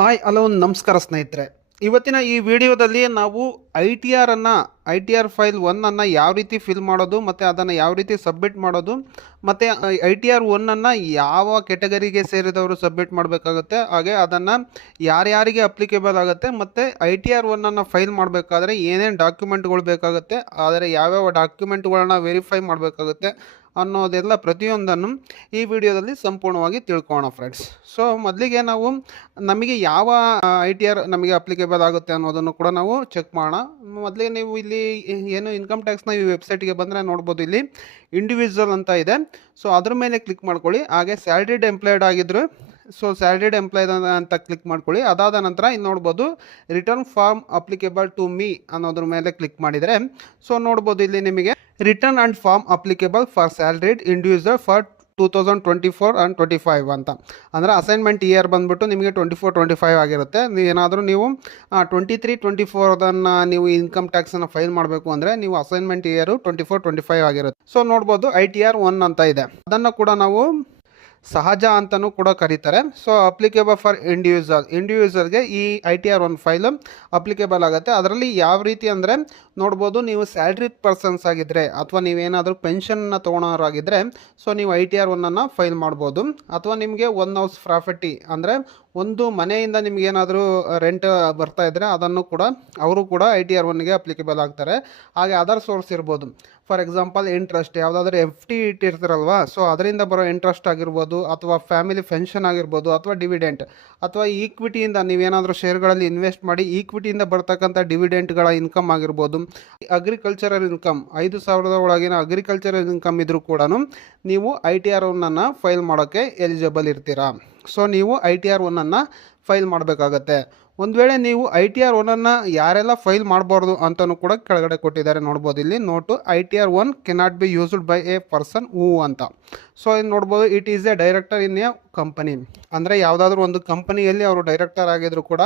Hi hello ನಮಸ್ಕಾರ ಸ್ನೇಹಿತರೆ. ಇವತ್ತಿನ ಈ ವಿಡಿಯೋದಲ್ಲಿ ನಾವು ಐ ಟಿ ಆರ್ ಫೈಲ್ ಒನ್ನನ್ನು ಯಾವ ರೀತಿ ಫಿಲ್ ಮಾಡೋದು ಮತ್ತು ಅದನ್ನು ಯಾವ ರೀತಿ ಸಬ್ಮಿಟ್ ಮಾಡೋದು ಮತ್ತು ಐ ಟಿ ಆರ್ ಒನ್ನನ್ನು ಯಾವ ಕೆಟಗರಿಗೆ ಸೇರಿದವರು ಸಬ್ಮಿಟ್ ಮಾಡಬೇಕಾಗುತ್ತೆ, ಹಾಗೆ ಅದನ್ನು ಯಾರ್ಯಾರಿಗೆ ಅಪ್ಲಿಕೇಬಲ್ ಆಗುತ್ತೆ, ಮತ್ತು ಐ ಟಿ ಆರ್ ಒನ್ನನ್ನು ಫೈಲ್ ಮಾಡಬೇಕಾದ್ರೆ ಏನೇನು ಡಾಕ್ಯುಮೆಂಟ್ಗಳು ಬೇಕಾಗುತ್ತೆ, ಆದರೆ ಯಾವ್ಯಾವ ಡಾಕ್ಯುಮೆಂಟ್ಗಳನ್ನ ವೆರಿಫೈ ಮಾಡಬೇಕಾಗುತ್ತೆ ಅನ್ನೋದೆಲ್ಲ ಪ್ರತಿಯೊಂದನ್ನು ಈ ವಿಡಿಯೋದಲ್ಲಿ ಸಂಪೂರ್ಣವಾಗಿ ತಿಳ್ಕೊಳ್ಳೋಣ ಫ್ರೆಂಡ್ಸ್. ಸೊ ಮೊದಲಿಗೆ ನಾವು ನಮಗೆ ಯಾವ ಐ ಟಿ ಆರ್ ನಮಗೆ ಅಪ್ಲಿಕೇಬಲ್ ಆಗುತ್ತೆ ಅನ್ನೋದನ್ನು ಕೂಡ ನಾವು ಚೆಕ್ ಮಾಡೋಣ. ಮೊದಲಿಗೆ ನೀವು ಇಲ್ಲಿ ಏನು ಇನ್ಕಮ್ ಟ್ಯಾಕ್ಸ್ನ ಈ ವೆಬ್ಸೈಟ್ಗೆ ಬಂದರೆ ನೋಡ್ಬೋದು, ಇಲ್ಲಿ ಇಂಡಿವಿಜುವಲ್ ಅಂತ ಇದೆ. ಸೊ ಅದ್ರ ಮೇಲೆ ಕ್ಲಿಕ್ ಮಾಡ್ಕೊಳ್ಳಿ. ಹಾಗೆ ಸ್ಯಾಲ್ರಿಡ್ ಎಂಪ್ಲಾಯ್ಡ್ ಆಗಿದ್ರು ಸೊ ಸ್ಯಾಲ್ರಿಡ್ ಎಂಪ್ಲಾಯ್ಡ್ ಅಂತ ಕ್ಲಿಕ್ ಮಾಡ್ಕೊಳ್ಳಿ. ಅದಾದ ನಂತರ ಇಲ್ಲಿ ನೋಡ್ಬೋದು return form applicable to me ಅನ್ನೋದ್ರ ಮೇಲೆ ಕ್ಲಿಕ್ ಮಾಡಿದರೆ ಸೊ ನೋಡ್ಬೋದು ಇಲ್ಲಿ ನಿಮಗೆ return and form applicable for salaried individual for 2024 and 25 ಅಂತ. ಅಂದರೆ ಅಸೈನ್ಮೆಂಟ್ ಇಯರ್ ಬಂದುಬಿಟ್ಟು ನಿಮಗೆ 24-25 ಆಗಿರುತ್ತೆ. ಏನಾದರೂ ನೀವು 23-24 ನೀವು ಇನ್ಕಮ್ ಟ್ಯಾಕ್ಸನ್ನು ಫೈಲ್ ಮಾಡಬೇಕು ಅಂದರೆ ನೀವು ಅಸೈನ್ಮೆಂಟ್ ಇಯರು 24-25 ಆಗಿರುತ್ತೆ. ಸೊ ನೋಡ್ಬೋದು ಐ ಟಿ ಆರ್ 1 ಅಂತ ಇದೆ. ಅದನ್ನು ಕೂಡ ನಾವು ಸಹಜ ಅಂತಲೂ ಕೂಡ ಕರೀತಾರೆ. ಸೊ ಅಪ್ಲಿಕೇಬಲ್ ಫಾರ್ ಇಂಡಿವಿಜುವಲ್ಗೆ ಈ I T R 1 file applicable ಆಗುತ್ತೆ. ಅದರಲ್ಲಿ ಯಾವ ರೀತಿ ಅಂದರೆ ನೋಡ್ಬೋದು, ನೀವು ಸ್ಯಾಲ್ರಿ ಪರ್ಸನ್ಸ್ ಆಗಿದ್ದರೆ ಅಥವಾ ನೀವೇನಾದರೂ ಪೆನ್ಷನ್ನ ತೊಗೊಳೋರಾಗಿದ್ದರೆ ಸೊ ನೀವು ಐ ಟಿ ಆರ್ 1 ಫೈಲ್ ಮಾಡ್ಬೋದು. ಅಥವಾ ನಿಮಗೆ ಒನ್ ಹೌಸ್ ಪ್ರಾಪರ್ಟಿ ಅಂದರೆ ಒಂದು ಮನೆಯಿಂದ ನಿಮಗೇನಾದರೂ ರೆಂಟ್ ಬರ್ತಾ ಇದ್ದರೆ ಅದನ್ನು ಕೂಡ ಅವರು ಕೂಡ ಐ ಟಿ ಆರ್ 1ಗೆ ಅಪ್ಲಿಕೇಬಲ್ ಆಗ್ತಾರೆ. ಹಾಗೆ ಅದರ್ ಸೋರ್ಸ್ ಇರ್ಬೋದು, ಫಾರ್ ಎಕ್ಸಾಂಪಲ್ ಇಂಟ್ರೆಸ್ಟ್ ಯಾವುದಾದ್ರೂ FD ಇಟ್ಟಿರ್ತಾರಲ್ವ, ಸೊ ಅದರಿಂದ ಬರೋ ಇಂಟ್ರೆಸ್ಟ್ ಆಗಿರ್ಬೋದು, ಅಥವಾ ಫ್ಯಾಮಿಲಿ ಪೆನ್ಷನ್ ಆಗಿರ್ಬೋದು, ಅಥವಾ ಡಿವಿಡೆಂಟ್, ಅಥವಾ ಈಕ್ವಿಟಿಯಿಂದ ನೀವೇನಾದರೂ ಶೇರ್ಗಳಲ್ಲಿ ಇನ್ವೆಸ್ಟ್ ಮಾಡಿ ಈಕ್ವಿಟಿಯಿಂದ ಬರ್ತಕ್ಕಂಥ ಡಿವಿಡೆಂಟ್ಗಳ ಇನ್ಕಮ್ ಆಗಿರ್ಬೋದು, ಅಗ್ರಿಕಲ್ಚರಲ್ ಇನ್ಕಮ್ 5,000 ಒಳಗಿನ ಅಗ್ರಿಕಲ್ಚರಲ್ ಇನ್ಕಮ್ ಇದ್ದರೂ ಕೂಡ ನೀವು ಐ ಟಿ ಆರ್ 1 ಫೈಲ್ ಮಾಡೋಕ್ಕೆ ಎಲಿಜಿಬಲ್ ಇರ್ತೀರಾ. ಸೊ ನೀವು ಐ ಟಿ ಆರ್ 1 ಫೈಲ್ ಮಾಡಬೇಕಾಗತ್ತೆ. ಒಂದು ವೇಳೆ ನೀವು ಐ ಟಿ ಆರ್ 1 ಯಾರೆಲ್ಲ ಫೈಲ್ ಮಾಡಬಾರ್ದು ಅಂತಲೂ ಕೂಡ ಕೆಳಗಡೆ ಕೊಟ್ಟಿದ್ದಾರೆ ನೋಡ್ಬೋದು. ಇಲ್ಲಿ note I T R 1 cannot be used by a person who ಅಂತ. ಸೊ ಇಲ್ಲಿ ನೋಡ್ಬೋದು it is a director in a company, ಅಂದರೆ ಯಾವುದಾದ್ರೂ ಒಂದು ಕಂಪನಿಯಲ್ಲಿ ಅವರು ಡೈರೆಕ್ಟರ್ ಆಗಿದ್ರು ಕೂಡ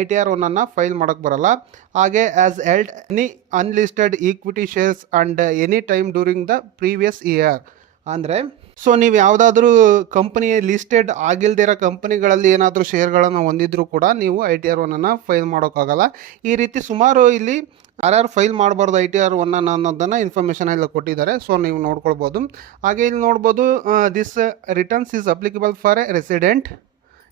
ಐ ಟಿ ಆರ್ 1 ಫೈಲ್ ಮಾಡೋಕ್ಕೆ ಬರಲ್ಲ. ಹಾಗೆ as held any unlisted equity shares and any time during the previous year. ಅಂದರೆ ಸೊ ನೀವು ಯಾವುದಾದ್ರೂ ಕಂಪನಿ ಲಿಸ್ಟೆಡ್ ಆಗಿಲ್ದಿರೋ ಕಂಪನಿಗಳಲ್ಲಿ ಏನಾದರೂ ಶೇರ್ಗಳನ್ನು ಹೊಂದಿದ್ರೂ ಕೂಡ ನೀವು ಐ ಟಿ ಆರ್ 1 ಫೈಲ್ ಮಾಡೋಕ್ಕಾಗಲ್ಲ. ಈ ರೀತಿ ಸುಮಾರು ಇಲ್ಲಿ ಯಾರ್ಯಾರು ಫೈಲ್ ಮಾಡಬಾರ್ದು ಐ ಟಿ ಆರ್ 1 ಅನ್ನೋದನ್ನು ಇನ್ಫಾರ್ಮೇಷನ್ ಎಲ್ಲ ಕೊಟ್ಟಿದ್ದಾರೆ. ಸೊ ನೀವು ನೋಡ್ಕೊಳ್ಬೋದು. ಹಾಗೆ ಇಲ್ಲಿ ನೋಡ್ಬೋದು this returns is applicable for a resident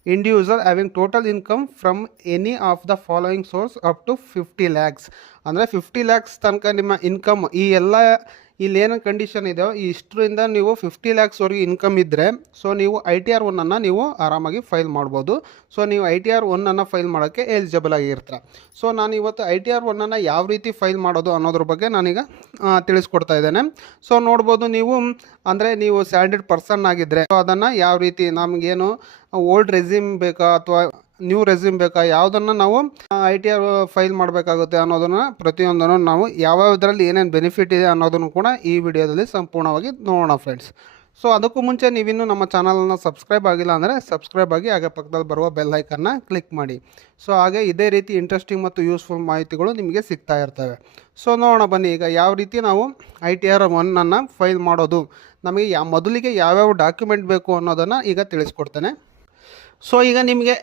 individual having total income from any of the following source up to 50 lakhs. ಅಂದರೆ 50 lakhs ತನಕ ನಿಮ್ಮ ಇನ್ಕಮ್, ಈ ಎಲ್ಲ ಇಲ್ಲೇನು ಕಂಡೀಷನ್ ಇದೆಯೋ ಇಷ್ಟರಿಂದ ನೀವು 50 lakhsವರೆಗೆ ಇನ್ಕಮ್ ಇದ್ದರೆ ಸೊ ನೀವು ಐ ಟಿ ಆರ್ 1 ನೀವು ಆರಾಮಾಗಿ ಫೈಲ್ ಮಾಡ್ಬೋದು. ಸೊ ನೀವು ಐ ಟಿ ಆರ್ 1 ಫೈಲ್ ಮಾಡೋಕ್ಕೆ ಎಲಿಜಿಬಲ್ ಆಗಿರ್ತೀರ. ಸೊ ನಾನು ಇವತ್ತು ಐ ಟಿ ಆರ್ 1 ಯಾವ ರೀತಿ ಫೈಲ್ ಮಾಡೋದು ಅನ್ನೋದ್ರ ಬಗ್ಗೆ ನಾನೀಗ ತಿಳಿಸ್ಕೊಡ್ತಾ ಇದ್ದೇನೆ. ಸೊ ನೋಡ್ಬೋದು ನೀವು, ಅಂದರೆ ನೀವು ಸ್ಯಾಲ್ರಿಡ್ ಪರ್ಸನ್ ಆಗಿದ್ದರೆ ಅದನ್ನು ಯಾವ ರೀತಿ ನಮಗೇನು ಓಲ್ಡ್ ರೆಸ್ಯೂಮ್ ಬೇಕಾ ಅಥವಾ ನ್ಯೂ ರೆಸ್ಯೂಮ್ ಬೇಕಾ, ಯಾವುದನ್ನು ನಾವು ಐ ಟಿ ಆರ್ ಫೈಲ್ ಮಾಡಬೇಕಾಗುತ್ತೆ ಅನ್ನೋದನ್ನು ಪ್ರತಿಯೊಂದನ್ನು ನಾವು ಯಾವ್ಯಾವುದರಲ್ಲಿ ಏನೇನು ಬೆನಿಫಿಟ್ ಇದೆ ಅನ್ನೋದನ್ನು ಕೂಡ ಈ ವಿಡಿಯೋದಲ್ಲಿ ಸಂಪೂರ್ಣವಾಗಿ ನೋಡೋಣ ಫ್ರೆಂಡ್ಸ್. ಸೊ ಅದಕ್ಕೂ ಮುಂಚೆ ನೀವಿನ್ನೂ ನಮ್ಮ ಚಾನಲನ್ನು ಸಬ್ಸ್ಕ್ರೈಬ್ ಆಗಿಲ್ಲ ಅಂದರೆ ಸಬ್ಸ್ಕ್ರೈಬ್ ಆಗಿ, ಹಾಗೆ ಪಕ್ಕದಲ್ಲಿ ಬರುವ ಬೆಲ್ ಐಕನ್ನ ಕ್ಲಿಕ್ ಮಾಡಿ. ಸೊ ಹಾಗೆ ಇದೇ ರೀತಿ ಇಂಟ್ರೆಸ್ಟಿಂಗ್ ಮತ್ತು ಯೂಸ್ಫುಲ್ ಮಾಹಿತಿಗಳು ನಿಮಗೆ ಸಿಗ್ತಾ ಇರ್ತವೆ. ಸೊ ನೋಡೋಣ ಬನ್ನಿ, ಈಗ ಯಾವ ರೀತಿ ನಾವು ಐ ಟಿ ಆರ್ 1 ಫೈಲ್ ಮಾಡೋದು, ನಮಗೆ ಮೊದಲಿಗೆ ಯಾವ್ಯಾವ ಡಾಕ್ಯುಮೆಂಟ್ ಬೇಕು ಅನ್ನೋದನ್ನು ಈಗ ತಿಳಿಸ್ಕೊಡ್ತೇನೆ. ಸೊ ಈಗ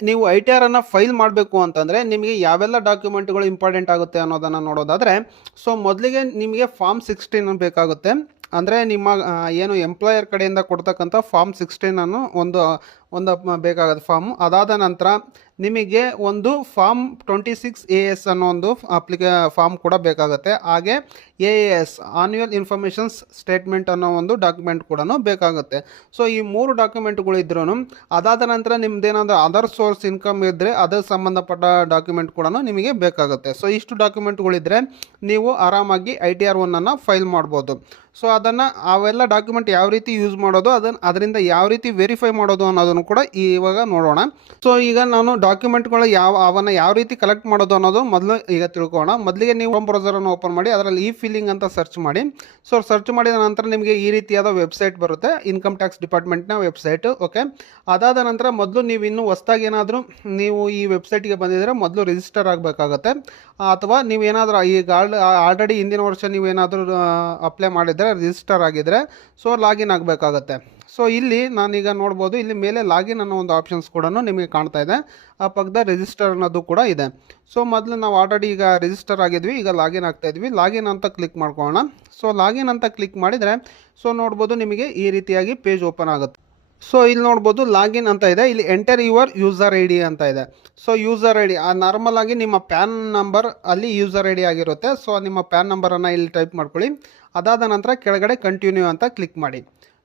ನೀವು ಐ ಟಿ ಆರ್ ಫೈಲ್ ಮಾಡಬೇಕು ಅಂತಂದರೆ ನಿಮಗೆ ಯಾವೆಲ್ಲ ಡಾಕ್ಯುಮೆಂಟ್ಗಳು ಇಂಪಾರ್ಟೆಂಟ್ ಆಗುತ್ತೆ ಅನ್ನೋದನ್ನು ನೋಡೋದಾದರೆ, ಸೊ ಮೊದಲಿಗೆ ನಿಮಗೆ ಫಾರ್ಮ್ 16 ಬೇಕಾಗುತ್ತೆ. ಅಂದರೆ ನಿಮ್ಮ ಏನು ಎಂಪ್ಲಾಯರ್ ಕಡೆಯಿಂದ ಕೊಡ್ತಕ್ಕಂಥ ಫಾರ್ಮ್ 16 ಒಂದು ಬೇಕಾಗುತ್ತೆ ಫಾರ್ಮು. ಅದಾದ ನಂತರ ನಿಮಗೆ ಒಂದು ಫಾರ್ಮ್ 26AS ಅನ್ನೋ ಒಂದು ಫಾರ್ಮ್ ಕೂಡ ಬೇಕಾಗುತ್ತೆ. ಹಾಗೆ AAS ಆನ್ಯುವಲ್ ಇನ್ಫಾರ್ಮೇಷನ್ಸ್ ಸ್ಟೇಟ್ಮೆಂಟ್ ಅನ್ನೋ ಒಂದು ಡಾಕ್ಯುಮೆಂಟ್ ಕೂಡ ಬೇಕಾಗುತ್ತೆ. ಸೊ ಈ 3 ಡಾಕ್ಯುಮೆಂಟ್ಗಳು ಇದ್ರೂ, ಅದಾದ ನಂತರ ನಿಮ್ದೇನಾದರೂ ಅದರ್ ಸೋರ್ಸ್ ಇನ್ಕಮ್ ಇದ್ದರೆ ಅದರ ಸಂಬಂಧಪಟ್ಟ ಡಾಕ್ಯುಮೆಂಟ್ ಕೂಡ ನಿಮಗೆ ಬೇಕಾಗುತ್ತೆ. ಸೊ ಇಷ್ಟು ಡಾಕ್ಯುಮೆಂಟ್ಗಳಿದ್ದರೆ ನೀವು ಆರಾಮಾಗಿ ಐ ಟಿ ಆರ್ 1 ಫೈಲ್ ಮಾಡ್ಬೋದು. ಸೊ ಅವೆಲ್ಲ ಡಾಕ್ಯುಮೆಂಟ್ ಯಾವ ರೀತಿ ಯೂಸ್ ಮಾಡೋದು, ಅದರಿಂದ ಯಾವ ರೀತಿ ವೆರಿಫೈ ಮಾಡೋದು ಅನ್ನೋದನ್ನು ಕೂಡ ಇವಾಗ ನೋಡೋಣ. ಸೊ ಈಗ ನಾನು ಡಾಕ್ಯುಮೆಂಟ್ಗಳು ಅವನ್ನ ಯಾವ ರೀತಿ ಕಲೆಕ್ಟ್ ಮಾಡೋದು ಅನ್ನೋದು ಮೊದಲು ಈಗ ತಿಳ್ಕೊಳ್ಳೋಣ. ಮೊದಲಿಗೆ ನೀವು ಹೋಮ್ ಬ್ರೌಸರನ್ನು ಓಪನ್ ಮಾಡಿ ಅದರಲ್ಲಿ ಇ ಫಿಲ್ಲಿಂಗ್ ಅಂತ ಸರ್ಚ್ ಮಾಡಿ. ಸೊ ಸರ್ಚ್ ಮಾಡಿದ ನಂತರ ನಿಮಗೆ ಈ ರೀತಿಯಾದ ವೆಬ್ಸೈಟ್ ಬರುತ್ತೆ, ಇನ್ಕಮ್ ಟ್ಯಾಕ್ಸ್ ಡಿಪಾರ್ಟ್ಮೆಂಟ್ನ ವೆಬ್ಸೈಟು. ಓಕೆ, ಅದಾದ ನಂತರ ಮೊದಲು ನೀವು ಇನ್ನೂ ಹೊಸದಾಗಿ ಏನಾದರೂ ನೀವು ಈ ವೆಬ್ಸೈಟ್ಗೆ ಬಂದಿದ್ದರೆ ಮೊದಲು ರಿಜಿಸ್ಟರ್ ಆಗಬೇಕಾಗತ್ತೆ. ಅಥವಾ ನೀವೇನಾದರೂ ಈಗ ಆಲ್ರೆಡಿ ಹಿಂದಿನ ವರ್ಷ ನೀವೇನಾದರೂ ಅಪ್ಲೈ ಮಾಡಿದರೆ ರಿಜಿಸ್ಟರ್ ಆಗಿದ್ದರೆ ಸೊ ಲಾಗಿನ್ ಆಗಬೇಕಾಗತ್ತೆ. ಸೊ ಇಲ್ಲಿ ನಾನೀಗ ನೋಡ್ಬೋದು, ಇಲ್ಲಿ ಮೇಲೆ ಲಾಗಿನ್ ಅನ್ನೋ ಒಂದು ಆಪ್ಷನ್ಸ್ ಕೂಡ ನಿಮಗೆ ಕಾಣ್ತಾ ಇದೆ. ಆ ಪಕ್ಕದ ರಿಜಿಸ್ಟರ್ ಅನ್ನೋದು ಕೂಡ ಇದೆ. ಸೊ ಮೊದಲು ನಾವು ಆಲ್ರೆಡಿ ಈಗ ರಿಜಿಸ್ಟರ್ ಆಗಿದ್ವಿ, ಈಗ ಲಾಗಿನ್ ಆಗ್ತಾ ಇದ್ವಿ. ಲಾಗಿನ್ ಅಂತ ಕ್ಲಿಕ್ ಮಾಡ್ಕೊಳ್ಳೋಣ. ಸೊ ಲಾಗಿನ್ ಅಂತ ಕ್ಲಿಕ್ ಮಾಡಿದರೆ ಸೊ ನೋಡ್ಬೋದು ನಿಮಗೆ ಈ ರೀತಿಯಾಗಿ ಪೇಜ್ ಓಪನ್ ಆಗುತ್ತೆ. ಸೊ ಇಲ್ಲಿ ನೋಡ್ಬೋದು ಲಾಗಿನ್ ಅಂತ ಇದೆ, ಇಲ್ಲಿ enter your user I D ಅಂತ ಇದೆ. So user I D normal ಆಗಿ ನಿಮ್ಮ ಪ್ಯಾನ್ ನಂಬರ್ ಅಲ್ಲಿ ಯೂಸರ್ ಐ ಡಿ ಆಗಿರುತ್ತೆ. ಸೊ ನಿಮ್ಮ ಪ್ಯಾನ್ ನಂಬರನ್ನು ಇಲ್ಲಿ ಟೈಪ್ ಮಾಡ್ಕೊಳ್ಳಿ. ಅದಾದ ನಂತರ ಕೆಳಗಡೆ ಕಂಟಿನ್ಯೂ ಅಂತ ಕ್ಲಿಕ್ ಮಾಡಿ.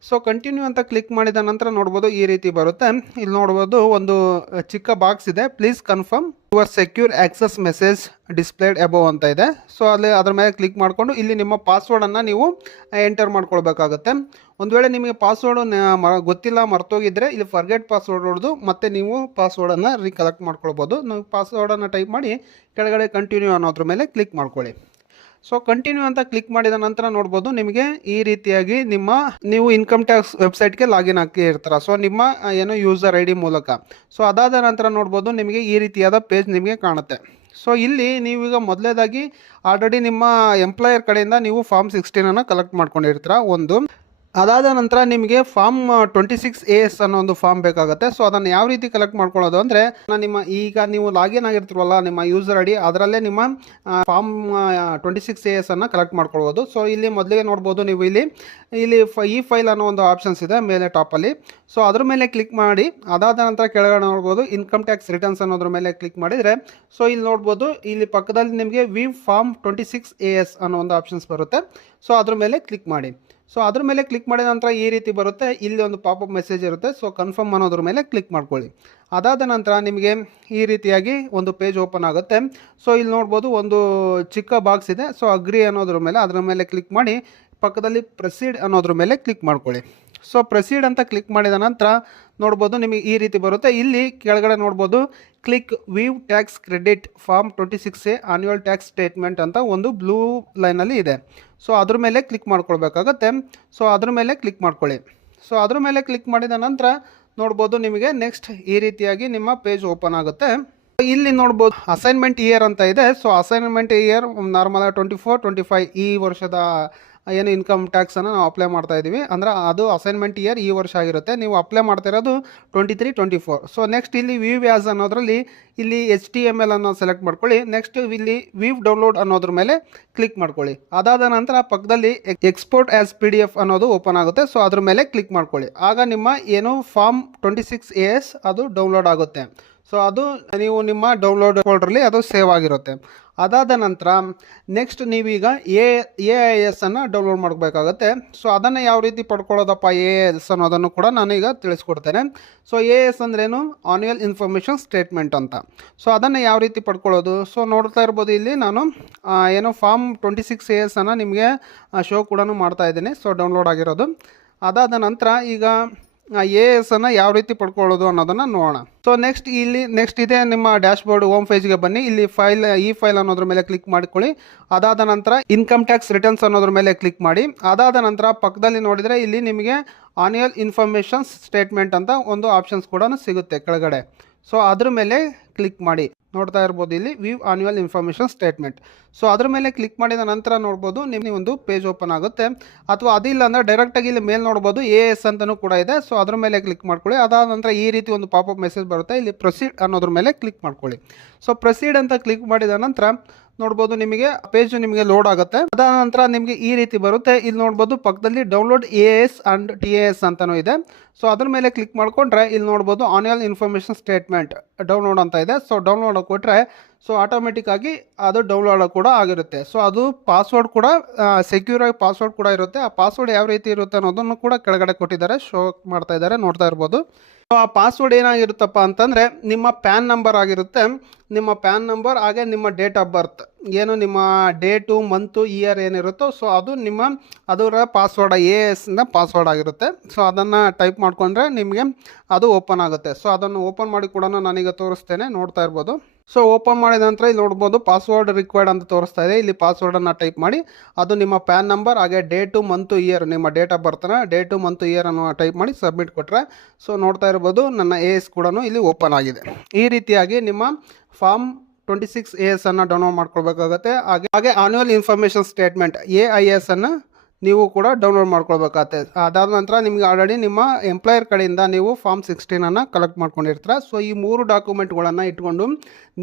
ಸೊ ಕಂಟಿನ್ಯೂ ಅಂತ ಕ್ಲಿಕ್ ಮಾಡಿದ ನಂತರ ನೋಡ್ಬೋದು ಈ ರೀತಿ ಬರುತ್ತೆ. ಇಲ್ಲಿ ನೋಡ್ಬೋದು ಒಂದು ಚಿಕ್ಕ ಬಾಕ್ಸ್ ಇದೆ, please confirm your secure access message displayed above ಅಂತ ಇದೆ. ಸೊ ಅಲ್ಲಿ ಅದ್ರ ಮೇಲೆ ಕ್ಲಿಕ್ ಮಾಡಿಕೊಂಡು ಇಲ್ಲಿ ನಿಮ್ಮ ಪಾಸ್ವರ್ಡನ್ನು ನೀವು ಎಂಟರ್ ಮಾಡ್ಕೊಳ್ಬೇಕಾಗುತ್ತೆ. ಒಂದು ವೇಳೆ ನಿಮಗೆ ಪಾಸ್ವರ್ಡ್ ಗೊತ್ತಿಲ್ಲ, ಮರ್ತೋಗಿದ್ದರೆ ಇಲ್ಲಿ ಫರ್ಗೆಟ್ ಪಾಸ್ವರ್ಡ್ ಹೊಡೆದು ಮತ್ತೆ ನೀವು ಪಾಸ್ವರ್ಡನ್ನು ರೀಕಲೆಕ್ಟ್ ಮಾಡ್ಕೊಳ್ಬೋದು. ನೀವು ಪಾಸ್ವರ್ಡನ್ನು ಟೈಪ್ ಮಾಡಿ ಕೆಳಗಡೆ ಕಂಟಿನ್ಯೂ ಅನ್ನೋದ್ರ ಮೇಲೆ ಕ್ಲಿಕ್ ಮಾಡ್ಕೊಳ್ಳಿ. ಸೊ ಕಂಟಿನ್ಯೂ ಅಂತ ಕ್ಲಿಕ್ ಮಾಡಿದ ನಂತರ ನೋಡ್ಬೋದು ನಿಮಗೆ ಈ ರೀತಿಯಾಗಿ ನೀವು ಇನ್ಕಮ್ ಟ್ಯಾಕ್ಸ್ ವೆಬ್ಸೈಟ್ಗೆ ಲಾಗಿನ್ ಆಗಿ ಇರ್ತೀರ. ಸೊ ನಿಮ್ಮ ಏನು ಯೂಸರ್ ಐ ಡಿ ಮೂಲಕ. ಸೊ ಅದಾದ ನಂತರ ನೋಡ್ಬೋದು ನಿಮಗೆ ಈ ರೀತಿಯಾದ ಪೇಜ್ ನಿಮಗೆ ಕಾಣುತ್ತೆ. ಸೊ ಇಲ್ಲಿ ನೀವೀಗ ಮೊದಲೇದಾಗಿ ಆಲ್ರೆಡಿ ನಿಮ್ಮ ಎಂಪ್ಲಾಯರ್ ಕಡೆಯಿಂದ ನೀವು ಫಾರ್ಮ್ 16 ಕಲೆಕ್ಟ್ ಮಾಡ್ಕೊಂಡಿರ್ತೀರ ಒಂದು. ಅದಾದ ನಂತರ ನಿಮಗೆ ಫಾರ್ಮ್ 26AS ಅನ್ನೋ ಒಂದು ಫಾರ್ಮ್ ಬೇಕಾಗುತ್ತೆ. ಸೊ ಅದನ್ನು ಯಾವ ರೀತಿ ಕಲೆಕ್ಟ್ ಮಾಡ್ಕೊಳ್ಳೋದು ಅಂದರೆ, ಈಗ ನೀವು ಲಾಗಿನ್ ಆಗಿರ್ತೀರಲ್ಲ ನಿಮ್ಮ ಯೂಸರ್ ಐ ಡಿ, ಅದರಲ್ಲೇ ನಿಮ್ಮ ಫಾರ್ಮ್ 26AS ಅನ್ನು ಕಲೆಕ್ಟ್ ಮಾಡ್ಕೊಳ್ಬೋದು. ಸೊ ಇಲ್ಲಿ ಮೊದಲಿಗೆ ನೋಡ್ಬೋದು ನೀವು ಇಲ್ಲಿ ಈ ಫೈಲ್ ಅನ್ನೋ ಒಂದು ಆಪ್ಷನ್ಸ್ ಇದೆ ಮೇಲೆ ಟಾಪಲ್ಲಿ. ಸೊ ಅದ್ರ ಮೇಲೆ ಕ್ಲಿಕ್ ಮಾಡಿ ಅದಾದ ನಂತರ ಕೆಳಗಡೆ ನೋಡ್ಬೋದು ಇನ್ಕಮ್ ಟ್ಯಾಕ್ಸ್ ರಿಟರ್ನ್ಸ್ ಅನ್ನೋದ್ರ ಮೇಲೆ ಕ್ಲಿಕ್ ಮಾಡಿದರೆ ಸೊ ಇಲ್ಲಿ ನೋಡ್ಬೋದು ಇಲ್ಲಿ ಪಕ್ಕದಲ್ಲಿ ನಿಮಗೆ ಫಾರ್ಮ್ 26AS ಅನ್ನೋ ಒಂದು ಆಪ್ಷನ್ಸ್ ಬರುತ್ತೆ. ಸೊ ಅದ್ರ ಮೇಲೆ ಕ್ಲಿಕ್ ಮಾಡಿ. ಸೊ ಅದ್ರ ಮೇಲೆ ಕ್ಲಿಕ್ ಮಾಡಿದ ನಂತರ ಈ ರೀತಿ ಬರುತ್ತೆ. ಇಲ್ಲಿ ಒಂದು ಪಾಪಪ್ ಮೆಸೇಜ್ ಇರುತ್ತೆ. ಸೊ ಕನ್ಫರ್ಮ್ ಅನ್ನೋದ್ರ ಮೇಲೆ ಕ್ಲಿಕ್ ಮಾಡ್ಕೊಳ್ಳಿ. ಅದಾದ ನಂತರ ನಿಮಗೆ ಈ ರೀತಿಯಾಗಿ ಒಂದು ಪೇಜ್ ಓಪನ್ ಆಗುತ್ತೆ. ಸೊ ಇಲ್ಲಿ ನೋಡ್ಬೋದು ಒಂದು ಚಿಕ್ಕ ಬಾಕ್ಸ್ ಇದೆ. ಸೊ ಅಗ್ರಿ ಅನ್ನೋದ್ರ ಮೇಲೆ ಅದರ ಮೇಲೆ ಕ್ಲಿಕ್ ಮಾಡಿ ಪಕ್ಕದಲ್ಲಿ ಪ್ರೊಸೀಡ್ ಅನ್ನೋದ್ರ ಮೇಲೆ ಕ್ಲಿಕ್ ಮಾಡ್ಕೊಳ್ಳಿ. ಸೊ ಪ್ರೊಸೀಡ್ ಅಂತ ಕ್ಲಿಕ್ ಮಾಡಿದ ನಂತರ ನೋಡ್ಬೋದು ನಿಮಗೆ ಈ ರೀತಿ ಬರುತ್ತೆ. ಇಲ್ಲಿ ಕೆಳಗಡೆ ನೋಡ್ಬೋದು click view tax credit form 26A annual tax statement ಅಂತ ಒಂದು ಬ್ಲೂ ಲೈನಲ್ಲಿ ಇದೆ. ಸೊ ಅದ್ರ ಮೇಲೆ ಕ್ಲಿಕ್ ಮಾಡ್ಕೊಳ್ಬೇಕಾಗತ್ತೆ. ಸೊ ಅದ್ರ ಮೇಲೆ ಕ್ಲಿಕ್ ಮಾಡ್ಕೊಳ್ಳಿ. ಸೊ ಅದ್ರ ಮೇಲೆ ಕ್ಲಿಕ್ ಮಾಡಿದ ನಂತರ ನೋಡ್ಬೋದು ನಿಮಗೆ ನೆಕ್ಸ್ಟ್ ಈ ರೀತಿಯಾಗಿ ನಿಮ್ಮ ಪೇಜ್ ಓಪನ್ ಆಗುತ್ತೆ. ಇಲ್ಲಿ ನೋಡ್ಬೋದು ಅಸೈನ್ಮೆಂಟ್ ಇಯರ್ ಅಂತ ಇದೆ. ಸೊ ಅಸೈನ್ಮೆಂಟ್ ಇಯರ್ ನಾರ್ಮಲ್ 24-25 ಈ ವರ್ಷದ ಏನು ಇನ್ಕಮ್ ಟ್ಯಾಕ್ಸನ್ನು ನಾವು ಅಪ್ಲೈ ಮಾಡ್ತಾ ಇದ್ದೀವಿ. ಅಂದರೆ ಅದು ಅಸೈನ್ಮೆಂಟ್ ಇಯರ್ ಈ ವರ್ಷ ಆಗಿರುತ್ತೆ. ನೀವು ಅಪ್ಲೈ ಮಾಡ್ತಾ ಇರೋದು 23-24. ಸೊ ನೆಕ್ಸ್ಟ್ ಇಲ್ಲಿ ವಿವ್ ಆ್ಯಸ್ ಅನ್ನೋದ್ರಲ್ಲಿ ಇಲ್ಲಿ HTML ಅನ್ನು ಸೆಲೆಕ್ಟ್ ಮಾಡ್ಕೊಳ್ಳಿ. ನೆಕ್ಸ್ಟ್ ಇಲ್ಲಿ ವಿವ್ ಡೌನ್ಲೋಡ್ ಅನ್ನೋದ್ರ ಮೇಲೆ ಕ್ಲಿಕ್ ಮಾಡ್ಕೊಳ್ಳಿ. ಅದಾದ ನಂತರ ಪಕ್ಕದಲ್ಲಿ ಎಕ್ಸ್ಪೋರ್ಟ್ ಆ್ಯಸ್ PDF ಅನ್ನೋದು ಓಪನ್ ಆಗುತ್ತೆ. ಸೊ ಅದ್ರ ಮೇಲೆ ಕ್ಲಿಕ್ ಮಾಡ್ಕೊಳ್ಳಿ. ಆಗ ನಿಮ್ಮ ಏನು ಫಾರ್ಮ್ 26AS ಅದು ಡೌನ್ಲೋಡ್ ಆಗುತ್ತೆ. ಸೊ ಅದು ನೀವು ನಿಮ್ಮ ಡೌನ್ಲೋಡ್ ಫೋಲ್ಡ್ರಲ್ಲಿ ಅದು ಸೇವ್ ಆಗಿರುತ್ತೆ. ಅದಾದ ನಂತರ ನೆಕ್ಸ್ಟ್ ನೀವೀಗ AIS ಅನ್ನು ಡೌನ್ಲೋಡ್ ಮಾಡಬೇಕಾಗತ್ತೆ. ಸೊ ಅದನ್ನು ಯಾವ ರೀತಿ ಪಡ್ಕೊಳ್ಳೋದಪ್ಪ AIS ಅನ್ನೋದನ್ನು ಕೂಡ ನಾನೀಗ ತಿಳಿಸ್ಕೊಡ್ತೇನೆ. ಸೊ AIS ಅಂದ್ರೇನು, ಆನ್ಯುವಲ್ ಇನ್ಫಾರ್ಮೇಷನ್ ಸ್ಟೇಟ್ಮೆಂಟ್ ಅಂತ. ಸೊ ಅದನ್ನು ಯಾವ ರೀತಿ ಪಡ್ಕೊಳ್ಳೋದು, ಸೊ ನೋಡ್ತಾ ಇರ್ಬೋದು ಇಲ್ಲಿ ನಾನು ಏನು ಫಾರ್ಮ್ 26AS ಅನ್ನು ನಿಮಗೆ ಶೋ ಕೂಡ ಮಾಡ್ತಾ ಇದ್ದೀನಿ. ಸೊ ಡೌನ್ಲೋಡ್ ಆಗಿರೋದು. ಅದಾದ ನಂತರ ಈಗ AIS ಅನ್ನು ಯಾವ ರೀತಿ ಪಡ್ಕೊಳ್ಳೋದು ಅನ್ನೋದನ್ನು ನೋಡೋಣ. ಸೊ ನೆಕ್ಸ್ಟ್ ಇದೆ ನಿಮ್ಮ ಡ್ಯಾಶ್ಬೋರ್ಡ್ ಹೋಮ್ ಪೇಜ್ಗೆ ಬನ್ನಿ. ಇಲ್ಲಿ ಈ ಫೈಲ್ ಅನ್ನೋದ್ರ ಮೇಲೆ ಕ್ಲಿಕ್ ಮಾಡ್ಕೊಳ್ಳಿ. ಅದಾದ ನಂತರ ಇನ್ಕಮ್ ಟ್ಯಾಕ್ಸ್ ರಿಟರ್ನ್ಸ್ ಅನ್ನೋದ್ರ ಮೇಲೆ ಕ್ಲಿಕ್ ಮಾಡಿ. ಅದಾದ ನಂತರ ಪಕ್ಕದಲ್ಲಿ ನೋಡಿದರೆ ಇಲ್ಲಿ ನಿಮಗೆ ಆನ್ಯುವಲ್ ಇನ್ಫಾರ್ಮೇಷನ್ ಸ್ಟೇಟ್ಮೆಂಟ್ ಅಂತ ಒಂದು ಆಪ್ಷನ್ಸ್ ಕೂಡ ಸಿಗುತ್ತೆ ಕೆಳಗಡೆ. ಸೊ ಅದ್ರ ಮೇಲೆ ಕ್ಲಿಕ್ ಮಾಡಿ. ನೋಡ್ತಾ ಇರ್ಬೋದು ಇಲ್ಲಿ view annual information statement. So ಅದ್ರ ಮೇಲೆ ಕ್ಲಿಕ್ ಮಾಡಿದ ನಂತರ ನೋಡ್ಬೋದು ನಿಮಗೆ ಒಂದು ಪೇಜ್ ಓಪನ್ ಆಗುತ್ತೆ. ಅಥವಾ ಅದಿಲ್ಲ ಅಂದರೆ ಡೈರೆಕ್ಟಾಗಿ ಇಲ್ಲಿ ಮೇಲೆ ನೋಡ್ಬೋದು AIS ಅಂತಲೂ ಕೂಡ ಇದೆ. ಸೊ ಅದ್ರ ಮೇಲೆ ಕ್ಲಿಕ್ ಮಾಡ್ಕೊಳ್ಳಿ. ಅದಾದ ನಂತರ ಈ ರೀತಿ ಒಂದು ಪಾಪಪ್ ಮೆಸೇಜ್ ಬರುತ್ತೆ. ಇಲ್ಲಿ ಪ್ರೊಸೀಡ್ ಅನ್ನೋದ್ರ ಮೇಲೆ ಕ್ಲಿಕ್ ಮಾಡ್ಕೊಳ್ಳಿ. ಸೊ ಪ್ರೊಸೀಡ್ ಅಂತ ಕ್ಲಿಕ್ ಮಾಡಿದ ನಂತರ ನೋಡ್ಬೋದು ನಿಮಗೆ ಪೇಜ್ ನಿಮಗೆ ಲೋಡ್ ಆಗುತ್ತೆ. ಅದಾದ ನಂತರ ನಿಮಗೆ ಈ ರೀತಿ ಬರುತ್ತೆ. ಇಲ್ಲಿ ನೋಡ್ಬೋದು ಪಕ್ಕದಲ್ಲಿ ಡೌನ್ಲೋಡ್ AIS ಆ್ಯಂಡ್ TIS ಅಂತಲೂ ಇದೆ. ಸೊ ಅದ್ರ ಮೇಲೆ ಕ್ಲಿಕ್ ಮಾಡ್ಕೊಂಡ್ರೆ ಇಲ್ಲಿ ನೋಡ್ಬೋದು ಆನ್ಯುವಲ್ ಇನ್ಫಾರ್ಮೇಷನ್ ಸ್ಟೇಟ್ಮೆಂಟ್ ಡೌನ್ಲೋಡ್ ಅಂತ ಇದೆ. ಸೊ ಡೌನ್ಲೋಡ್ ಕೊಟ್ಟರೆ ಸೊ ಆಟೋಮೆಟಿಕ್ ಆಗಿ ಅದು ಡೌನ್ಲೋಡ್ ಕೂಡ ಆಗಿರುತ್ತೆ. ಸೊ ಅದು ಪಾಸ್ವರ್ಡ್ ಕೂಡ ಸೆಕ್ಯೂರ್ ಆಗಿ ಪಾಸ್ವರ್ಡ್ ಕೂಡ ಇರುತ್ತೆ. ಆ ಪಾಸ್ವರ್ಡ್ ಯಾವ ರೀತಿ ಇರುತ್ತೆ ಅನ್ನೋದನ್ನು ಕೂಡ ಕೆಳಗಡೆ ಕೊಟ್ಟಿದ್ದಾರೆ, ಶೋ ಮಾಡ್ತಾ ಇದ್ದಾರೆ, ನೋಡ್ತಾ ಇರ್ಬೋದು. ಸೊ ಆ ಪಾಸ್ವರ್ಡ್ ಏನಾಗಿರುತ್ತಪ್ಪ ಅಂತಂದರೆ ನಿಮ್ಮ ಪ್ಯಾನ್ ನಂಬರ್ ಆಗಿರುತ್ತೆ. ನಿಮ್ಮ ಪ್ಯಾನ್ ನಂಬರ್ ಹಾಗೆ ನಿಮ್ಮ ಡೇಟ್ ಆಫ್ ಬರ್ತ್ ಏನು ನಿಮ್ಮ ಡೇಟು ಮಂತು ಇಯರ್ ಏನಿರುತ್ತೋ ಸೊ ಅದು ಅದರ ಪಾಸ್ವರ್ಡ್ AISನ ಪಾಸ್ವರ್ಡ್ ಆಗಿರುತ್ತೆ. ಸೊ ಅದನ್ನು ಟೈಪ್ ಮಾಡಿಕೊಂಡ್ರೆ ನಿಮಗೆ ಅದು ಓಪನ್ ಆಗುತ್ತೆ. ಸೊ ಅದನ್ನು ಓಪನ್ ಮಾಡಿ ಕೂಡ ನಾನೀಗ ತೋರಿಸ್ತೇನೆ, ನೋಡ್ತಾ ಇರ್ಬೋದು. ಸೊ ಓಪನ್ ಮಾಡಿದ ನಂತರ ಇಲ್ಲಿ ನೋಡ್ಬೋದು ಪಾಸ್ವರ್ಡ್ ರಿಕ್ವೈರ್ಡ್ ಅಂತ ತೋರಿಸ್ತಾ ಇದೆ. ಇಲ್ಲಿ ಪಾಸ್ವರ್ಡನ್ನು ಟೈಪ್ ಮಾಡಿ ಅದು ನಿಮ್ಮ ಪ್ಯಾನ್ ನಂಬರ್ ಹಾಗೆ ಡೇಟು ಮಂತು ಇಯರ್ ನಿಮ್ಮ ಡೇಟ್ ಆಫ್ ಬರ್ತನ ಡೇಟು ಮಂತು ಇಯರನ್ನು ಟೈಪ್ ಮಾಡಿ ಸಬ್ಮಿಟ್ ಕೊಟ್ಟರೆ ಸೊ ನೋಡ್ತಾ ಇರ್ಬೋದು ನನ್ನ AIS ಕೂಡ ಇಲ್ಲಿ ಓಪನ್ ಆಗಿದೆ. ಈ ರೀತಿಯಾಗಿ ನಿಮ್ಮ ಫಾರ್ಮ್ 26AS ಅನ್ನು ಡೌನ್ಲೋಡ್ ಮಾಡ್ಕೊಳ್ಬೇಕಾಗತ್ತೆ. ಹಾಗೆ ಆನ್ಯುವಲ್ ಇನ್ಫಾರ್ಮೇಷನ್ ಸ್ಟೇಟ್ಮೆಂಟ್ AIS ಅನ್ನು ನೀವು ಕೂಡ ಡೌನ್ಲೋಡ್ ಮಾಡ್ಕೊಳ್ಬೇಕಾಗತ್ತೆ. ಅದಾದ ನಂತರ ನಿಮಗೆ ಆಲ್ರೆಡಿ ನಿಮ್ಮ ಎಂಪ್ಲಾಯರ್ ಕಡೆಯಿಂದ ನೀವು ಫಾರ್ಮ್ 16 ಕಲೆಕ್ಟ್ ಮಾಡ್ಕೊಂಡಿರ್ತೀರ. ಸೊ ಈ 3 ಡಾಕ್ಯುಮೆಂಟ್ಗಳನ್ನು ಇಟ್ಕೊಂಡು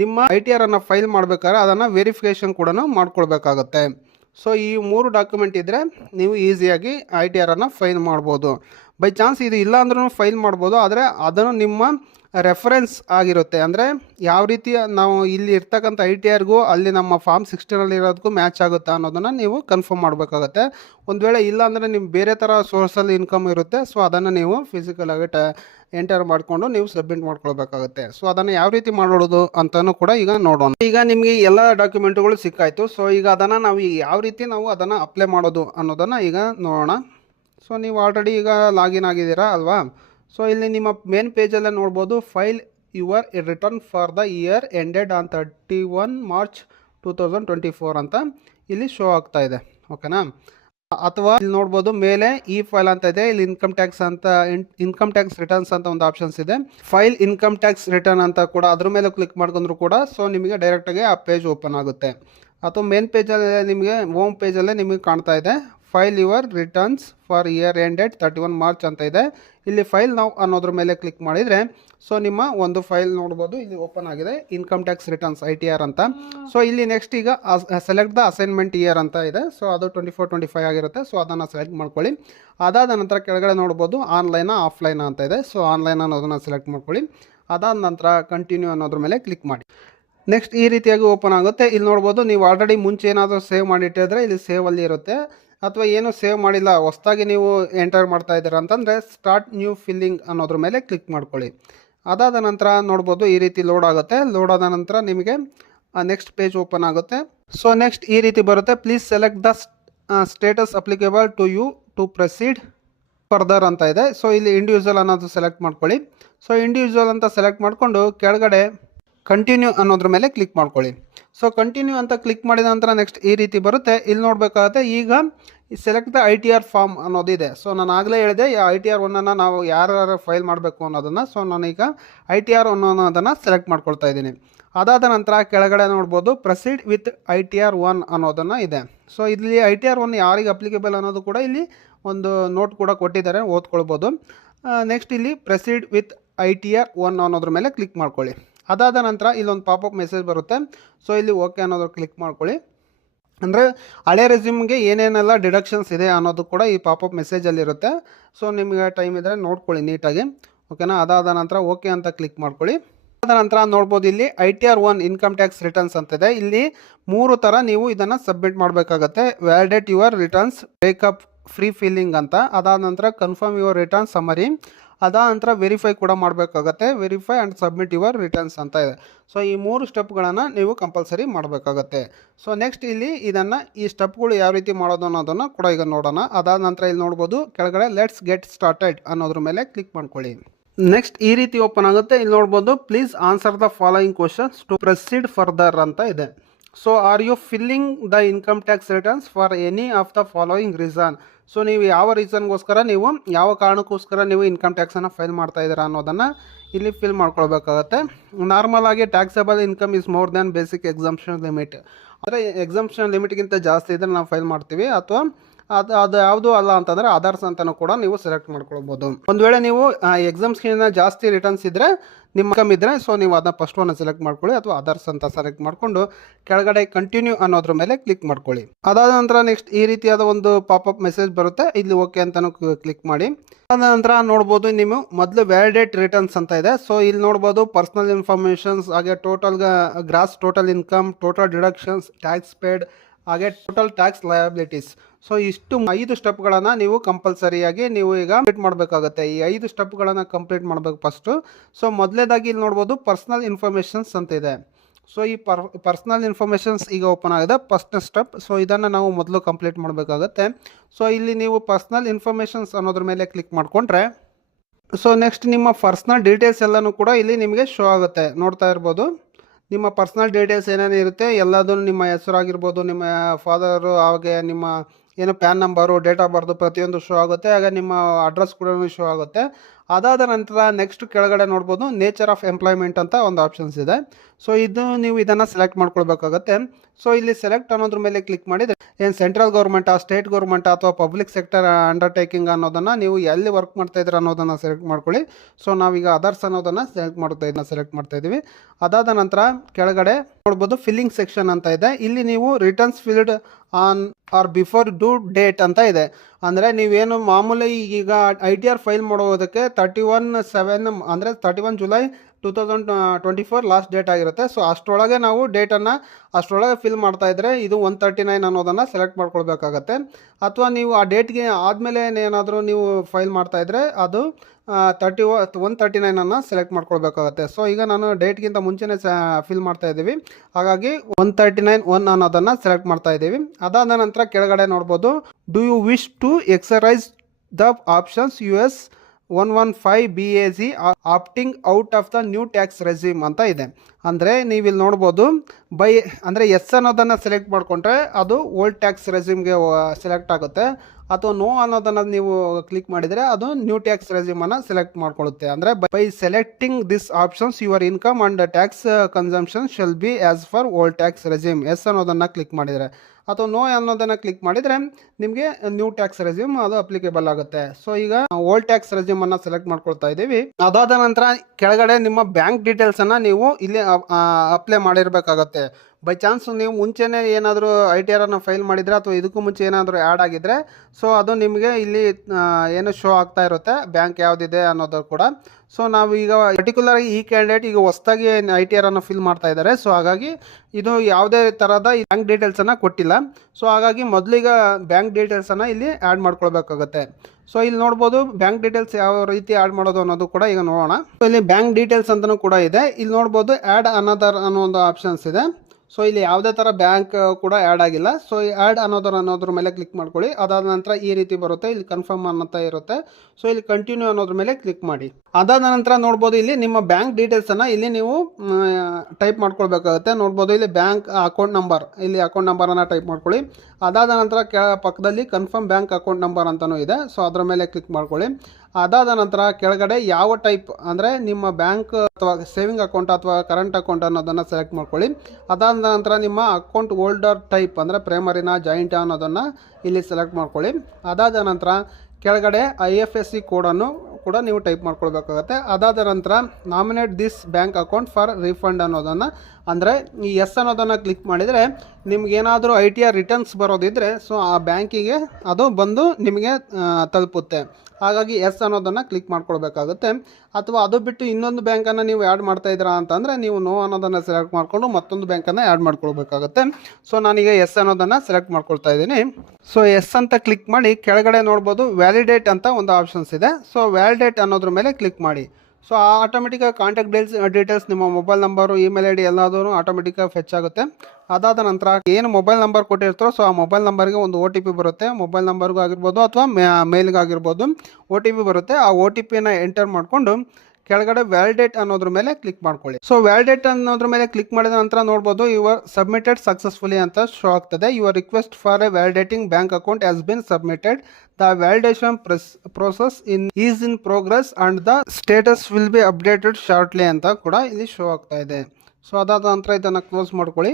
ನಿಮ್ಮ ITR ಫೈಲ್ ಮಾಡಬೇಕಾದ್ರೆ ಅದನ್ನು ವೆರಿಫಿಕೇಷನ್ ಕೂಡ ಮಾಡ್ಕೊಳ್ಬೇಕಾಗತ್ತೆ. ಸೊ ಈ 3 ಡಾಕ್ಯುಮೆಂಟ್ ಇದ್ದರೆ ನೀವು ಈಸಿಯಾಗಿ ITR ಫೈಲ್ ಮಾಡ್ಬೋದು. ಬೈ ಚಾನ್ಸ್ ಇದು ಇಲ್ಲ ಅಂದ್ರೂ ಫೈಲ್ ಮಾಡ್ಬೋದು, ಆದರೆ ಅದನ್ನು ನಿಮ್ಮ ರೆಫರೆನ್ಸ್ ಆಗಿರುತ್ತೆ. ಅಂದರೆ ಯಾವ ರೀತಿ ನಾವು ಇಲ್ಲಿ ಇರ್ತಕ್ಕಂಥ ITRಗೂ ಅಲ್ಲಿ ನಮ್ಮ ಫಾರ್ಮ್ 16 ಇರೋದಕ್ಕೂ ಮ್ಯಾಚ್ ಆಗುತ್ತಾ ಅನ್ನೋದನ್ನು ನೀವು ಕನ್ಫರ್ಮ್ ಮಾಡಬೇಕಾಗತ್ತೆ. ಒಂದು ವೇಳೆ ಇಲ್ಲ ಅಂದರೆ ನಿಮ್ಮ ಬೇರೆ ಥರ ಸೋರ್ಸಲ್ಲಿ ಇನ್ಕಮ್ ಇರುತ್ತೆ. ಸೊ ಅದನ್ನು ನೀವು ಫಿಸಿಕಲಾಗಿ ಎಂಟರ್ ಮಾಡಿಕೊಂಡು ನೀವು ಸಬ್ಮಿಟ್ ಮಾಡ್ಕೊಳ್ಬೇಕಾಗುತ್ತೆ. ಸೊ ಅದನ್ನು ಯಾವ ರೀತಿ ಮಾಡೋದು ಅಂತಲೂ ಕೂಡ ಈಗ ನೋಡೋಣ. ಈಗ ನಿಮಗೆ ಎಲ್ಲ ಡಾಕ್ಯುಮೆಂಟ್ಗಳು ಸಿಕ್ಕಾಯಿತು. ಸೊ ಈಗ ಅದನ್ನು ನಾವು ಯಾವ ರೀತಿ ನಾವು ಅದನ್ನು ಅಪ್ಲೈ ಮಾಡೋದು ಅನ್ನೋದನ್ನು ಈಗ ನೋಡೋಣ. ಸೊ ನೀವು ಆಲ್ರೆಡಿ ಈಗ ಲಾಗಿನ್ ಆಗಿದ್ದೀರಾ ಅಲ್ವಾ. ಸೊ ಇಲ್ಲಿ ನಿಮ್ಮ ಮೇನ್ ಪೇಜಲ್ಲೇ ನೋಡ್ಬೋದು, file your return for the year ended on 31 March 2024 ಅಂತ ಇಲ್ಲಿ ಶೋ ಆಗ್ತಾ ಇದೆ. ಓಕೆನಾ. ಅಥವಾ ಇಲ್ಲಿ ನೋಡ್ಬೋದು ಮೇಲೆ ಈ ಫೈಲ್ ಅಂತ ಇದೆ, ಇಲ್ಲಿ ಇನ್ಕಮ್ ಟ್ಯಾಕ್ಸ್ ರಿಟರ್ನ್ಸ್ ಅಂತ ಒಂದು ಆಪ್ಷನ್ಸ್ ಇದೆ. ಫೈಲ್ ಇನ್ಕಮ್ ಟ್ಯಾಕ್ಸ್ ರಿಟರ್ನ್ ಅಂತ ಕೂಡ ಅದ್ರ ಮೇಲೆ ಕ್ಲಿಕ್ ಮಾಡ್ಕೊಂಡ್ರು ಕೂಡ ಸೊ ನಿಮಗೆ ಡೈರೆಕ್ಟಾಗಿ ಆ ಪೇಜ್ ಓಪನ್ ಆಗುತ್ತೆ. ಅಥವಾ ಮೇನ್ ಪೇಜಲ್ಲೇ ನಿಮಗೆ ಹೋಮ್ ಪೇಜಲ್ಲೇ ನಿಮಗೆ ಕಾಣ್ತಾ ಇದೆ file your returns for year ended 31 March ಅಂತ ಇದೆ. ಇಲ್ಲಿ ಫೈಲ್ ನಾವು ಅನ್ನೋದ್ರ ಮೇಲೆ ಕ್ಲಿಕ್ ಮಾಡಿದರೆ ಸೊ ನಿಮ್ಮ ಒಂದು ಫೈಲ್ ನೋಡ್ಬೋದು ಇಲ್ಲಿ ಓಪನ್ ಆಗಿದೆ, ಇನ್ಕಮ್ ಟ್ಯಾಕ್ಸ್ ರಿಟರ್ನ್ಸ್ ITR ಅಂತ. ಸೊ ಇಲ್ಲಿ ನೆಕ್ಸ್ಟ್ ಈಗ ಸೆಲೆಕ್ಟ್ ದ ಅಸೈನ್ಮೆಂಟ್ ಇಯರ್ ಅಂತ ಇದೆ. ಸೊ ಅದು 24-25 ಆಗಿರುತ್ತೆ. ಸೊ ಅದನ್ನು ಸೆಲೆಕ್ಟ್ ಮಾಡ್ಕೊಳ್ಳಿ. ಅದಾದ ನಂತರ ಕೆಳಗಡೆ ನೋಡ್ಬೋದು ಆನ್ಲೈನಾ ಆಫ್ಲೈನಾ ಅಂತ ಇದೆ. ಸೊ ಆನ್ಲೈನ್ ಅನ್ನೋದನ್ನು ಸೆಲೆಕ್ಟ್ ಮಾಡ್ಕೊಳ್ಳಿ. ಅದಾದ ನಂತರ ಕಂಟಿನ್ಯೂ ಅನ್ನೋದ್ರ ಮೇಲೆ ಕ್ಲಿಕ್ ಮಾಡಿ. ನೆಕ್ಸ್ಟ್ ಈ ರೀತಿಯಾಗಿ ಓಪನ್ ಆಗುತ್ತೆ. ಇಲ್ಲಿ ನೋಡ್ಬೋದು ನೀವು ಆಲ್ರೆಡಿ ಮುಂಚೆ ಏನಾದರೂ ಸೇವ್ ಮಾಡಿಟ್ಟಿದ್ರೆ ಇಲ್ಲಿ ಸೇವಲ್ಲಿ ಇರುತ್ತೆ. ಅಥವಾ ಏನು ಸೇವ್ ಮಾಡಿಲ್ಲ ಹೊಸದಾಗಿ ನೀವು ಎಂಟರ್ ಮಾಡ್ತಾ ಇದ್ದೀರಾ ಅಂತಂದರೆ ಸ್ಟಾರ್ಟ್ ನ್ಯೂ ಫಿಲ್ಲಿಂಗ್ ಅನ್ನೋದ್ರ ಮೇಲೆ ಕ್ಲಿಕ್ ಮಾಡ್ಕೊಳ್ಳಿ. ಅದಾದ ನಂತರ ನೋಡ್ಬೋದು ಈ ರೀತಿ ಲೋಡ್ ಆಗುತ್ತೆ. ಲೋಡ್ ಆದ ನಂತರ ನಿಮಗೆ ನೆಕ್ಸ್ಟ್ ಪೇಜ್ ಓಪನ್ ಆಗುತ್ತೆ. ಸೊ ನೆಕ್ಸ್ಟ್ ಈ ರೀತಿ ಬರುತ್ತೆ, please select the status applicable to you to proceed further ಅಂತ ಇದೆ. ಸೊ ಇಲ್ಲಿ ಇಂಡಿವಿಜುವಲ್ ಅನ್ನೋದು ಸೆಲೆಕ್ಟ್ ಮಾಡ್ಕೊಳ್ಳಿ. ಸೊ ಇಂಡಿವಿಜುವಲ್ ಅಂತ ಸೆಲೆಕ್ಟ್ ಮಾಡಿಕೊಂಡು ಕೆಳಗಡೆ ಕಂಟಿನ್ಯೂ ಅನ್ನೋದ್ರ ಮೇಲೆ ಕ್ಲಿಕ್ ಮಾಡ್ಕೊಳ್ಳಿ. ಸೊ ಕಂಟಿನ್ಯೂ ಅಂತ ಕ್ಲಿಕ್ ಮಾಡಿದ ನಂತರ ನೆಕ್ಸ್ಟ್ ಈ ರೀತಿ ಬರುತ್ತೆ. ಇಲ್ಲಿ ನೋಡಬೇಕಾಗುತ್ತೆ ಈಗ ಸೆಲೆಕ್ಟ್ ದ ITR ಫಾರ್ಮ್ ಅನ್ನೋದಿದೆ. ಸೊ ನಾನು ಆಗಲೇ ಹೇಳಿದೆ ITR 1 ನಾವು ಯಾರು ಫೈಲ್ ಮಾಡಬೇಕು ಅನ್ನೋದನ್ನು. ಸೊ ನಾನೀಗ ITR 1 ಅನ್ನೋದನ್ನು ಸೆಲೆಕ್ಟ್ ಮಾಡ್ಕೊಳ್ತಾ ಇದ್ದೀನಿ. ಅದಾದ ನಂತರ ಕೆಳಗಡೆ ನೋಡ್ಬೋದು ಪ್ರೊಸೀಡ್ ವಿತ್ ITR 1 ಅನ್ನೋದನ್ನು ಇದೆ. ಸೊ ಇಲ್ಲಿ ITR 1 ಯಾರಿಗೆ ಅಪ್ಲಿಕೇಬಲ್ ಅನ್ನೋದು ಕೂಡ ಇಲ್ಲಿ ಒಂದು ನೋಟ್ ಕೂಡ ಕೊಟ್ಟಿದ್ದಾರೆ, ಓದ್ಕೊಳ್ಬೋದು. ನೆಕ್ಸ್ಟ್ ಇಲ್ಲಿ ಪ್ರೊಸೀಡ್ ವಿತ್ ITR 1 ಅನ್ನೋದ್ರ ಮೇಲೆ ಕ್ಲಿಕ್ ಮಾಡ್ಕೊಳ್ಳಿ. ಅದಾದ ನಂತರ ಇಲ್ಲೊಂದು ಪಾಪಪ್ ಮೆಸೇಜ್ ಬರುತ್ತೆ. ಸೊ ಇಲ್ಲಿ ಓಕೆ ಅನ್ನೋದ್ರ ಕ್ಲಿಕ್ ಮಾಡ್ಕೊಳ್ಳಿ. ಅಂದರೆ ಹಳೆ ರೆಸ್ಯೂಮ್ಗೆ ಏನೇನೆಲ್ಲ ಡಿಡಕ್ಷನ್ಸ್ ಇದೆ ಅನ್ನೋದು ಕೂಡ ಈ ಪಾಪಪ್ ಮೆಸೇಜಲ್ಲಿರುತ್ತೆ. ಸೊ ನಿಮಗೆ ಟೈಮ್ ಇದ್ದರೆ ನೋಡ್ಕೊಳ್ಳಿ ನೀಟಾಗಿ. ಓಕೆನಾ. ಅದಾದ ನಂತರ ಓಕೆ ಅಂತ ಕ್ಲಿಕ್ ಮಾಡ್ಕೊಳ್ಳಿ. ಅದಾದ ನಂತರ ನೋಡ್ಬೋದು ಇಲ್ಲಿ ITR 1 ಇನ್ಕಮ್ ಟ್ಯಾಕ್ಸ್ ರಿಟರ್ನ್ಸ್ ಅಂತಿದೆ. ಇಲ್ಲಿ 3 ಥರ ನೀವು ಇದನ್ನು ಸಬ್ಮಿಟ್ ಮಾಡಬೇಕಾಗತ್ತೆ. Validate your returns, breakup, free filling ಅಂತ. ಅದಾದ ನಂತರ ಕನ್ಫರ್ಮ್ ಯುವರ್ ರಿಟರ್ನ್ ಸಮರಿ. ಅದಾದ ನಂತರ ವೆರಿಫೈ ಕೂಡ ಮಾಡಬೇಕಾಗತ್ತೆ, verify and submit your returns ಅಂತ ಇದೆ. ಸೊ ಈ 3 ಸ್ಟೆಪ್ಗಳನ್ನು ನೀವು ಕಂಪಲ್ಸರಿ ಮಾಡಬೇಕಾಗತ್ತೆ. ಸೊ ನೆಕ್ಸ್ಟ್ ಇಲ್ಲಿ ಈ ಸ್ಟೆಪ್ಗಳು ಯಾವ ರೀತಿ ಮಾಡೋದು ಅನ್ನೋದನ್ನು ಕೂಡ ಈಗ ನೋಡೋಣ. ಅದಾದ ನಂತರ ಇಲ್ಲಿ ನೋಡ್ಬೋದು ಕೆಳಗಡೆ ಲೆಟ್ಸ್ ಗೆಟ್ ಸ್ಟಾರ್ಟೆಡ್ ಅನ್ನೋದ್ರ ಮೇಲೆ ಕ್ಲಿಕ್ ಮಾಡ್ಕೊಳ್ಳಿ. ನೆಕ್ಸ್ಟ್ ಈ ರೀತಿ ಓಪನ್ ಆಗುತ್ತೆ. ಇಲ್ಲಿ ನೋಡ್ಬೋದು please answer the following questions to proceed further ಅಂತ ಇದೆ. So are you filling the income tax returns for any of the following reason. So ನೀವು ಯಾವ ರೀಸನ್ಗೋಸ್ಕರ ನೀವು ಯಾವ ಕಾರಣಕ್ಕೋಸ್ಕರ ನೀವು ಇನ್ಕಮ್ ಟ್ಯಾಕ್ಸನ್ನು ಫೈಲ್ ಮಾಡ್ತಾ ಇದ್ದೀರಾ ಅನ್ನೋದನ್ನು ಇಲ್ಲಿ ಫಿಲ್ ಮಾಡ್ಕೊಳ್ಬೇಕಾಗತ್ತೆ. ನಾರ್ಮಲ್ ಆಗಿ taxable income is more than basic exemption limit. ಅಂದರೆ ಎಕ್ಸಂಪ್ಷನ್ ಲಿಮಿಟ್ಗಿಂತ ಜಾಸ್ತಿ ಇದ್ದರೆ ನಾವು ಫೈಲ್ ಮಾಡ್ತೀವಿ. ಅಥವಾ ಅದು ಯಾವುದು ಅಲ್ಲ ಅಂತಂದರೆ ಅದರ್ಸ್ ಅಂತಲೂ ಕೂಡ ನೀವು ಸೆಲೆಕ್ಟ್ ಮಾಡ್ಕೊಳ್ಬೋದು. ಒಂದು ವೇಳೆ ನೀವು ಎಕ್ಸಾಮ್ಸ್ಗಿಂತ ಜಾಸ್ತಿ ರಿಟರ್ನ್ಸ್ ಇದ್ದರೆ ನಿಮ್ಮ ಇನ್ಕಮ್ ಇದ್ದರೆ ಸೊ ನೀವು ಅದನ್ನ ಫಸ್ಟ್ ಒನ್ ಸೆಲೆಕ್ಟ್ ಮಾಡ್ಕೊಳ್ಳಿ. ಅಥವಾ ಅದರ್ಸ್ ಅಂತ ಸೆಲೆಕ್ಟ್ ಮಾಡಿಕೊಂಡು ಕೆಳಗಡೆ ಕಂಟಿನ್ಯೂ ಅನ್ನೋದ್ರ ಮೇಲೆ ಕ್ಲಿಕ್ ಮಾಡ್ಕೊಳ್ಳಿ. ಅದಾದ ನಂತರ ನೆಕ್ಸ್ಟ್ ಈ ರೀತಿಯಾದ ಒಂದು ಪಾಪಪ್ ಮೆಸೇಜ್ ಬರುತ್ತೆ. ಇಲ್ಲಿ ಓಕೆ ಅಂತಲೂ ಕ್ಲಿಕ್ ಮಾಡಿ. ಅದಾದ ನಂತರ ನೋಡ್ಬೋದು ನೀವು ಮೊದಲು ವ್ಯಾಲಿಡೇಟ್ ರಿಟರ್ನ್ಸ್ ಅಂತ ಇದೆ. ಸೊ ಇಲ್ಲಿ ನೋಡ್ಬೋದು ಪರ್ಸನಲ್ ಇನ್ಫಾರ್ಮೇಷನ್ಸ್, ಹಾಗೆ gross total income, total deductions, tax paid, ಹಾಗೆ ಟೋಟಲ್ ಟ್ಯಾಕ್ಸ್ ಲಯಬಿಲಿಟೀಸ್. ಸೊ ಇಷ್ಟು 5 ಸ್ಟೆಪ್ಗಳನ್ನು ನೀವು ಕಂಪಲ್ಸರಿಯಾಗಿ ನೀವು ಈಗ ಕಂಪ್ಲೀಟ್ ಮಾಡಬೇಕಾಗುತ್ತೆ. ಈ 5 ಸ್ಟೆಪ್ಗಳನ್ನು ಕಂಪ್ಲೀಟ್ ಮಾಡಬೇಕು ಫಸ್ಟು. ಸೊ ಮೊದಲೇದಾಗಿ ಇಲ್ಲಿ ನೋಡ್ಬೋದು ಪರ್ಸನಲ್ ಇನ್ಫಾರ್ಮೇಷನ್ಸ್ ಅಂತ ಇದೆ. ಸೊ ಈ ಪರ್ಸನಲ್ ಇನ್ಫಾರ್ಮೇಷನ್ಸ್ ಈಗ ಓಪನ್ ಆಗಿದೆ, ಫಸ್ಟ್ ಸ್ಟೆಪ್. ಸೊ ಇದನ್ನು ನಾವು ಮೊದಲು ಕಂಪ್ಲೀಟ್ ಮಾಡಬೇಕಾಗತ್ತೆ. ಸೊ ಇಲ್ಲಿ ನೀವು ಪರ್ಸನಲ್ ಇನ್ಫಾರ್ಮೇಷನ್ಸ್ ಅನ್ನೋದ್ರ ಮೇಲೆ ಕ್ಲಿಕ್ ಮಾಡಿಕೊಂಡ್ರೆ ಸೊ ನೆಕ್ಸ್ಟ್ ನಿಮ್ಮ ಪರ್ಸನಲ್ ಡೀಟೇಲ್ಸ್ ಎಲ್ಲನೂ ಕೂಡ ಇಲ್ಲಿ ನಿಮಗೆ ಶೋ ಆಗುತ್ತೆ, ನೋಡ್ತಾ ಇರ್ಬೋದು. ನಿಮ್ಮ ಪರ್ಸನಲ್ ಡೀಟೇಲ್ಸ್ ಏನೇನು ಇರುತ್ತೆ ಎಲ್ಲದನ್ನು, ನಿಮ್ಮ ಹೆಸರಾಗಿರ್ಬೋದು, ನಿಮ್ಮ ಫಾದರು, ಹಾಗೆ ನಿಮ್ಮ PAN number, date of birth ಪ್ರತಿಯೊಂದು ಶೋ ಆಗುತ್ತೆ. ಹಾಗೆ ನಿಮ್ಮ ಅಡ್ರೆಸ್ ಕೂಡ ಶೋ ಆಗುತ್ತೆ. ಅದಾದ ನಂತರ ನೆಕ್ಸ್ಟ್ ಕೆಳಗಡೆ ನೋಡ್ಬೋದು ನೇಚರ್ ಆಫ್ ಎಂಪ್ಲಾಯ್ಮೆಂಟ್ ಅಂತ ಒಂದು ಆಪ್ಷನ್ಸ್ ಇದೆ. ಸೊ ಇದು ನೀವು ಇದನ್ನು ಸೆಲೆಕ್ಟ್ ಮಾಡ್ಕೊಳ್ಬೇಕಾಗತ್ತೆ. ಸೊ ಇಲ್ಲಿ ಸೆಲೆಕ್ಟ್ ಅನ್ನೋದ್ರ ಮೇಲೆ ಕ್ಲಿಕ್ ಮಾಡಿದರೆ ಏನು ಸೆಂಟ್ರಲ್ ಗೌರ್ಮೆಂಟಾ, ಸ್ಟೇಟ್ ಗೌರ್ಮೆಂಟಾ ಅಥವಾ ಪಬ್ಲಿಕ್ ಸೆಕ್ಟರ್ ಅಂಡರ್ಟೇಕಿಂಗ್ ಅನ್ನೋದನ್ನು ನೀವು ಎಲ್ಲಿ ವರ್ಕ್ ಮಾಡ್ತಾ ಇದ್ದೀರ ಅನ್ನೋದನ್ನು ಸೆಲೆಕ್ಟ್ ಮಾಡ್ಕೊಳ್ಳಿ. ಸೊ ನಾವೀಗ ಅದರ್ಸ್ ಅನ್ನೋದನ್ನು ಸೆಲೆಕ್ಟ್ ಮಾಡ್ತಾ ಇದ್ದೀವಿ. ಅದಾದ ನಂತರ ಕೆಳಗಡೆ ನೋಡ್ಬೋದು ಫಿಲ್ಲಿಂಗ್ ಸೆಕ್ಷನ್ ಅಂತ ಇದೆ. ಇಲ್ಲಿ ನೀವು returns filed on or before due date ಅಂತ ಇದೆ. ಅಂದರೆ ನೀವೇನು ಮಾಮೂಲಿ ಈಗ ITR ಫೈಲ್ ಮಾಡೋದಕ್ಕೆ 31/7 ಅಂದರೆ 31 ಜುಲೈ 2024 ಲಾಸ್ಟ್ ಡೇಟ್ ಆಗಿರುತ್ತೆ. ಸೊ ಅಷ್ಟರೊಳಗೆ ನಾವು ಡೇಟನ್ನು ಅಷ್ಟರೊಳಗೆ ಫಿಲ್ ಮಾಡ್ತಾ ಇದ್ದರೆ ಇದು 139 ಅನ್ನೋದನ್ನು ಸೆಲೆಕ್ಟ್ ಮಾಡ್ಕೊಳ್ಬೇಕಾಗತ್ತೆ. ಅಥವಾ ನೀವು ಆ ಡೇಟ್ಗೆ ಆದಮೇಲೆ ಏನಾದರೂ ನೀವು ಫೈಲ್ ಮಾಡ್ತಾಯಿದ್ರೆ ಅದು 139 ಸೆಲೆಕ್ಟ್ ಮಾಡ್ಕೊಳ್ಬೇಕಾಗತ್ತೆ. ಸೊ ಈಗ ನಾನು ಡೇಟ್ಗಿಂತ ಮುಂಚೆನೇ ಫಿಲ್ ಮಾಡ್ತಾ ಇದ್ದೀವಿ, ಹಾಗಾಗಿ 139 ಅನ್ನೋದನ್ನು ಸೆಲೆಕ್ಟ್ ಮಾಡ್ತಾ ಇದ್ದೀವಿ. ಅದಾದ ನಂತರ ಕೆಳಗಡೆ ನೋಡ್ಬೋದು do you wish to exercise the options US 115 BAC opting out of the new tax resume ಅಂತ ಇದೆ. ಅಂದರೆ ನೀವಿಲ್ಲಿ ನೋಡ್ಬೋದು ಅಂದರೆ ಎಸ್ ಅನ್ನೋದನ್ನು ಸೆಲೆಕ್ಟ್ ಮಾಡಿಕೊಂಡ್ರೆ ಅದು ಓಲ್ಡ್ ಟ್ಯಾಕ್ಸ್ ರೆಸ್ಯೂಮ್ಗೆ ಸೆಲೆಕ್ಟ್ ಆಗುತ್ತೆ. ಅಥವಾ ನೋ ಅನ್ನೋದನ್ನು ನೀವು ಕ್ಲಿಕ್ ಮಾಡಿದರೆ ಅದು ನ್ಯೂ ಟ್ಯಾಕ್ಸ್ ರೆಸ್ಯೂಮನ್ನು ಸೆಲೆಕ್ಟ್ ಮಾಡ್ಕೊಳ್ಳುತ್ತೆ. ಅಂದರೆ by selecting this options your income and tax consumption shall be as for old tax resume. Yes ಅನ್ನೋದನ್ನು ಕ್ಲಿಕ್ ಮಾಡಿದರೆ ಅಥವಾ ನೋ ಅನ್ನೋದನ್ನು ಕ್ಲಿಕ್ ಮಾಡಿದರೆ ನಿಮಗೆ ನ್ಯೂ ಟ್ಯಾಕ್ಸ್ ರೆಸ್ಯೂಮ್ ಅದು ಅಪ್ಲಿಕೇಬಲ್ ಆಗುತ್ತೆ. ಸೊ ಈಗ ಓಲ್ಡ್ ಟ್ಯಾಕ್ಸ್ ರೆಸ್ಯೂಮನ್ನು ಸೆಲೆಕ್ಟ್ ಮಾಡ್ಕೊಳ್ತಾ ಇದ್ದೀವಿ. ಅದಾದ ನಂತರ ಕೆಳಗಡೆ ನಿಮ್ಮ ಬ್ಯಾಂಕ್ ಡೀಟೇಲ್ಸನ್ನು ನೀವು ಇಲ್ಲಿ ಅಪ್ಲೈ ಮಾಡಿರಬೇಕಾಗತ್ತೆ. ಬೈ ಚಾನ್ಸ್ ನೀವು ಮುಂಚೆನೇ ಏನಾದರೂ ITR ಫೈಲ್ ಮಾಡಿದರೆ ಅಥವಾ ಇದಕ್ಕೂ ಮುಂಚೆ ಏನಾದರೂ ಆ್ಯಡ್ ಆಗಿದ್ದರೆ ಸೊ ಅದು ನಿಮಗೆ ಇಲ್ಲಿ ಏನು ಶೋ ಆಗ್ತಾ ಇರುತ್ತೆ ಬ್ಯಾಂಕ್ ಯಾವುದಿದೆ ಅನ್ನೋದು ಕೂಡ. ಸೊ ನಾವು ಈಗ ಪರ್ಟಿಕ್ಯುಲರ್ ಈ ಕ್ಯಾಂಡಿಡೇಟ್ ಈಗ ಹೊಸದಾಗಿ ITR ಫಿಲ್ ಮಾಡ್ತಾ ಇದ್ದಾರೆ. ಸೊ ಹಾಗಾಗಿ ಇದು ಯಾವುದೇ ಥರದ ಬ್ಯಾಂಕ್ ಡೀಟೇಲ್ಸನ್ನು ಕೊಟ್ಟಿಲ್ಲ. ಸೊ ಹಾಗಾಗಿ ಮೊದಲಿಗ ಬ್ಯಾಂಕ್ ಡೀಟೇಲ್ಸನ್ನು ಇಲ್ಲಿ ಆ್ಯಡ್ ಮಾಡ್ಕೊಳ್ಬೇಕಾಗತ್ತೆ. ಸೊ ಇಲ್ಲಿ ನೋಡ್ಬೋದು ಬ್ಯಾಂಕ್ ಡೀಟೇಲ್ಸ್ ಯಾವ ರೀತಿ ಆ್ಯಡ್ ಮಾಡೋದು ಅನ್ನೋದು ಕೂಡ ಈಗ ನೋಡೋಣ. ಸೊ ಇಲ್ಲಿ ಬ್ಯಾಂಕ್ ಡೀಟೇಲ್ಸ್ ಅಂತಲೂ ಕೂಡ ಇದೆ. ಇಲ್ಲಿ ನೋಡ್ಬೋದು ಆ್ಯಡ್ ಅನದರ್ ಅನ್ನೋ ಒಂದು ಆಪ್ಷನ್ಸ್ ಇದೆ. ಸೊ ಇಲ್ಲಿ ಯಾವುದೇ ಥರ ಬ್ಯಾಂಕ್ ಕೂಡ ಆ್ಯಡ್ ಆಗಿಲ್ಲ. ಸೊ ಆ್ಯಡ್ ಅನ್ನೋದ್ರ ಮೇಲೆ ಕ್ಲಿಕ್ ಮಾಡ್ಕೊಳ್ಳಿ. ಅದಾದ ನಂತರ ಈ ರೀತಿ ಬರುತ್ತೆ, ಇಲ್ಲಿ ಕನ್ಫರ್ಮ್ ಅನ್ನೋಂತ ಇರುತ್ತೆ. ಸೊ ಇಲ್ಲಿ ಕಂಟಿನ್ಯೂ ಅನ್ನೋದ್ರ ಮೇಲೆ ಕ್ಲಿಕ್ ಮಾಡಿ. ಅದಾದ ನಂತರ ನೋಡ್ಬೋದು ಇಲ್ಲಿ ನಿಮ್ಮ ಬ್ಯಾಂಕ್ ಡೀಟೇಲ್ಸನ್ನು ಇಲ್ಲಿ ನೀವು ಟೈಪ್ ಮಾಡ್ಕೊಳ್ಬೇಕಾಗುತ್ತೆ. ನೋಡ್ಬೋದು ಇಲ್ಲಿ ಬ್ಯಾಂಕ್ ಅಕೌಂಟ್ ನಂಬರ್, ಇಲ್ಲಿ ಅಕೌಂಟ್ ನಂಬರನ್ನು ಟೈಪ್ ಮಾಡ್ಕೊಳ್ಳಿ. ಅದಾದ ನಂತರ ಪಕ್ಕದಲ್ಲಿ ಕನ್ಫರ್ಮ್ ಬ್ಯಾಂಕ್ ಅಕೌಂಟ್ ನಂಬರ್ ಅಂತಲೂ ಇದೆ. ಸೊ ಅದರ ಮೇಲೆ ಕ್ಲಿಕ್ ಮಾಡ್ಕೊಳ್ಳಿ. ಅದಾದ ನಂತರ ಕೆಳಗಡೆ ಯಾವ ಟೈಪ್ ಅಂದರೆ ನಿಮ್ಮ ಬ್ಯಾಂಕ್ ಅಥವಾ ಸೇವಿಂಗ್ ಅಕೌಂಟ್ ಅಥವಾ ಕರೆಂಟ್ ಅಕೌಂಟ್ ಅನ್ನೋದನ್ನು ಸೆಲೆಕ್ಟ್ ಮಾಡ್ಕೊಳ್ಳಿ. ಅದಾದ ನಂತರ ನಿಮ್ಮ ಅಕೌಂಟ್ ಹೋಲ್ಡರ್ ಟೈಪ್ ಅಂದರೆ ಪ್ರೈಮರಿನ ಜಾಯಿಂಟ್ ಅನ್ನೋದನ್ನು ಇಲ್ಲಿ ಸೆಲೆಕ್ಟ್ ಮಾಡ್ಕೊಳ್ಳಿ. ಅದಾದ ನಂತರ ಕೆಳಗಡೆ IFSC ಕೋಡನ್ನು ಕೂಡ ನೀವು ಟೈಪ್ ಮಾಡ್ಕೊಳ್ಬೇಕಾಗತ್ತೆ. ಅದಾದ ನಂತರ nominate this bank account for refund ಅನ್ನೋದನ್ನು ಅಂದರೆ ಈ ಎಸ್ ಅನ್ನೋದನ್ನು ಕ್ಲಿಕ್ ಮಾಡಿದರೆ ನಿಮಗೇನಾದರೂ ITR ರಿಟರ್ನ್ಸ್ ಬರೋದಿದ್ದರೆ ಸೊ ಆ ಬ್ಯಾಂಕಿಗೆ ಅದು ಬಂದು ನಿಮಗೆ ತಲುಪುತ್ತೆ. ಹಾಗಾಗಿ ಎಸ್ ಅನ್ನೋದನ್ನು ಕ್ಲಿಕ್ ಮಾಡ್ಕೊಳ್ಬೇಕಾಗುತ್ತೆ. ಅಥವಾ ಅದು ಬಿಟ್ಟು ಇನ್ನೊಂದು ಬ್ಯಾಂಕನ್ನು ನೀವು ಆ್ಯಡ್ ಮಾಡ್ತಾಯಿದ್ದೀರಾ ಅಂತಂದರೆ ನೀವು ನೋ ಅನ್ನೋದನ್ನು ಸೆಲೆಕ್ಟ್ ಮಾಡಿಕೊಂಡು ಮತ್ತೊಂದು ಬ್ಯಾಂಕನ್ನು ಆ್ಯಡ್ ಮಾಡ್ಕೊಳ್ಬೇಕಾಗುತ್ತೆ. ಸೊ ನಾನೀಗ ಎಸ್ ಅನ್ನೋದನ್ನು ಸೆಲೆಕ್ಟ್ ಮಾಡ್ಕೊಳ್ತಾ ಇದ್ದೀನಿ. ಸೊ ಎಸ್ ಅಂತ ಕ್ಲಿಕ್ ಮಾಡಿ ಕೆಳಗಡೆ ನೋಡ್ಬೋದು ವ್ಯಾಲಿಡೇಟ್ ಅಂತ ಒಂದು ಆಪ್ಷನ್ಸ್ ಇದೆ. ಸೊ ವ್ಯಾಲಿಡೇಟ್ ಅನ್ನೋದ್ರ ಮೇಲೆ ಕ್ಲಿಕ್ ಮಾಡಿ. ಸೊ ಆಟೋಮೆಟಿಕಾಗಿ ಕಾಂಟ್ಯಾಕ್ಟ್ ಡೀಟೇಲ್ಸ್ ನಿಮ್ಮ ಮೊಬೈಲ್ ನಂಬರು, ಇಮೇಲ್ ID ಎಲ್ಲದೂ ಆಟೋಮೆಟಿಕಾಗಿ ಫೆಚ್ ಆಗುತ್ತೆ. ಅದಾದ ನಂತರ ಏನು ಮೊಬೈಲ್ ನಂಬರ್ ಕೊಟ್ಟಿರ್ತಾರೋ ಸೊ ಆ ಮೊಬೈಲ್ ನಂಬರ್ಗೆ ಒಂದು OTP ಬರುತ್ತೆ. ಮೊಬೈಲ್ ನಂಬರ್ಗೂ ಆಗಿರ್ಬೋದು ಅಥವಾ ಮೇಲ್ಗಾಗಿರ್ಬೋದು OTP ಬರುತ್ತೆ. ಆ OTPನ ಎಂಟರ್ ಮಾಡಿಕೊಂಡು ಕೆಳಗಡೆ ವ್ಯಾಲಿಡೇಟ್ ಅನ್ನೋದ್ರ ಮೇಲೆ ಕ್ಲಿಕ್ ಮಾಡ್ಕೊಳ್ಳಿ. ಸೊ ವ್ಯಾಲಿಡೇಟ್ ಅನ್ನೋದ್ರ ಮೇಲೆ ಕ್ಲಿಕ್ ಮಾಡಿದ ನಂತರ ನೋಡ್ಬೋದು ಯುವರ್ ಸಬ್ಮಿಟೆಡ್ ಸಕ್ಸಸ್ಫುಲಿ ಅಂತ ಶೋ ಆಗ್ತದೆ. Your request for A validating bank account has been submitted. The validation process is in progress and the status will be updated shortly ಅಂತ ಕೂಡ ಇಲ್ಲಿ ಶೋ ಆಗ್ತಾ ಇದೆ. ಸೊ ಅದಾದ ನಂತರ ಇದನ್ನು ಕ್ಲೋಸ್ ಮಾಡ್ಕೊಳ್ಳಿ.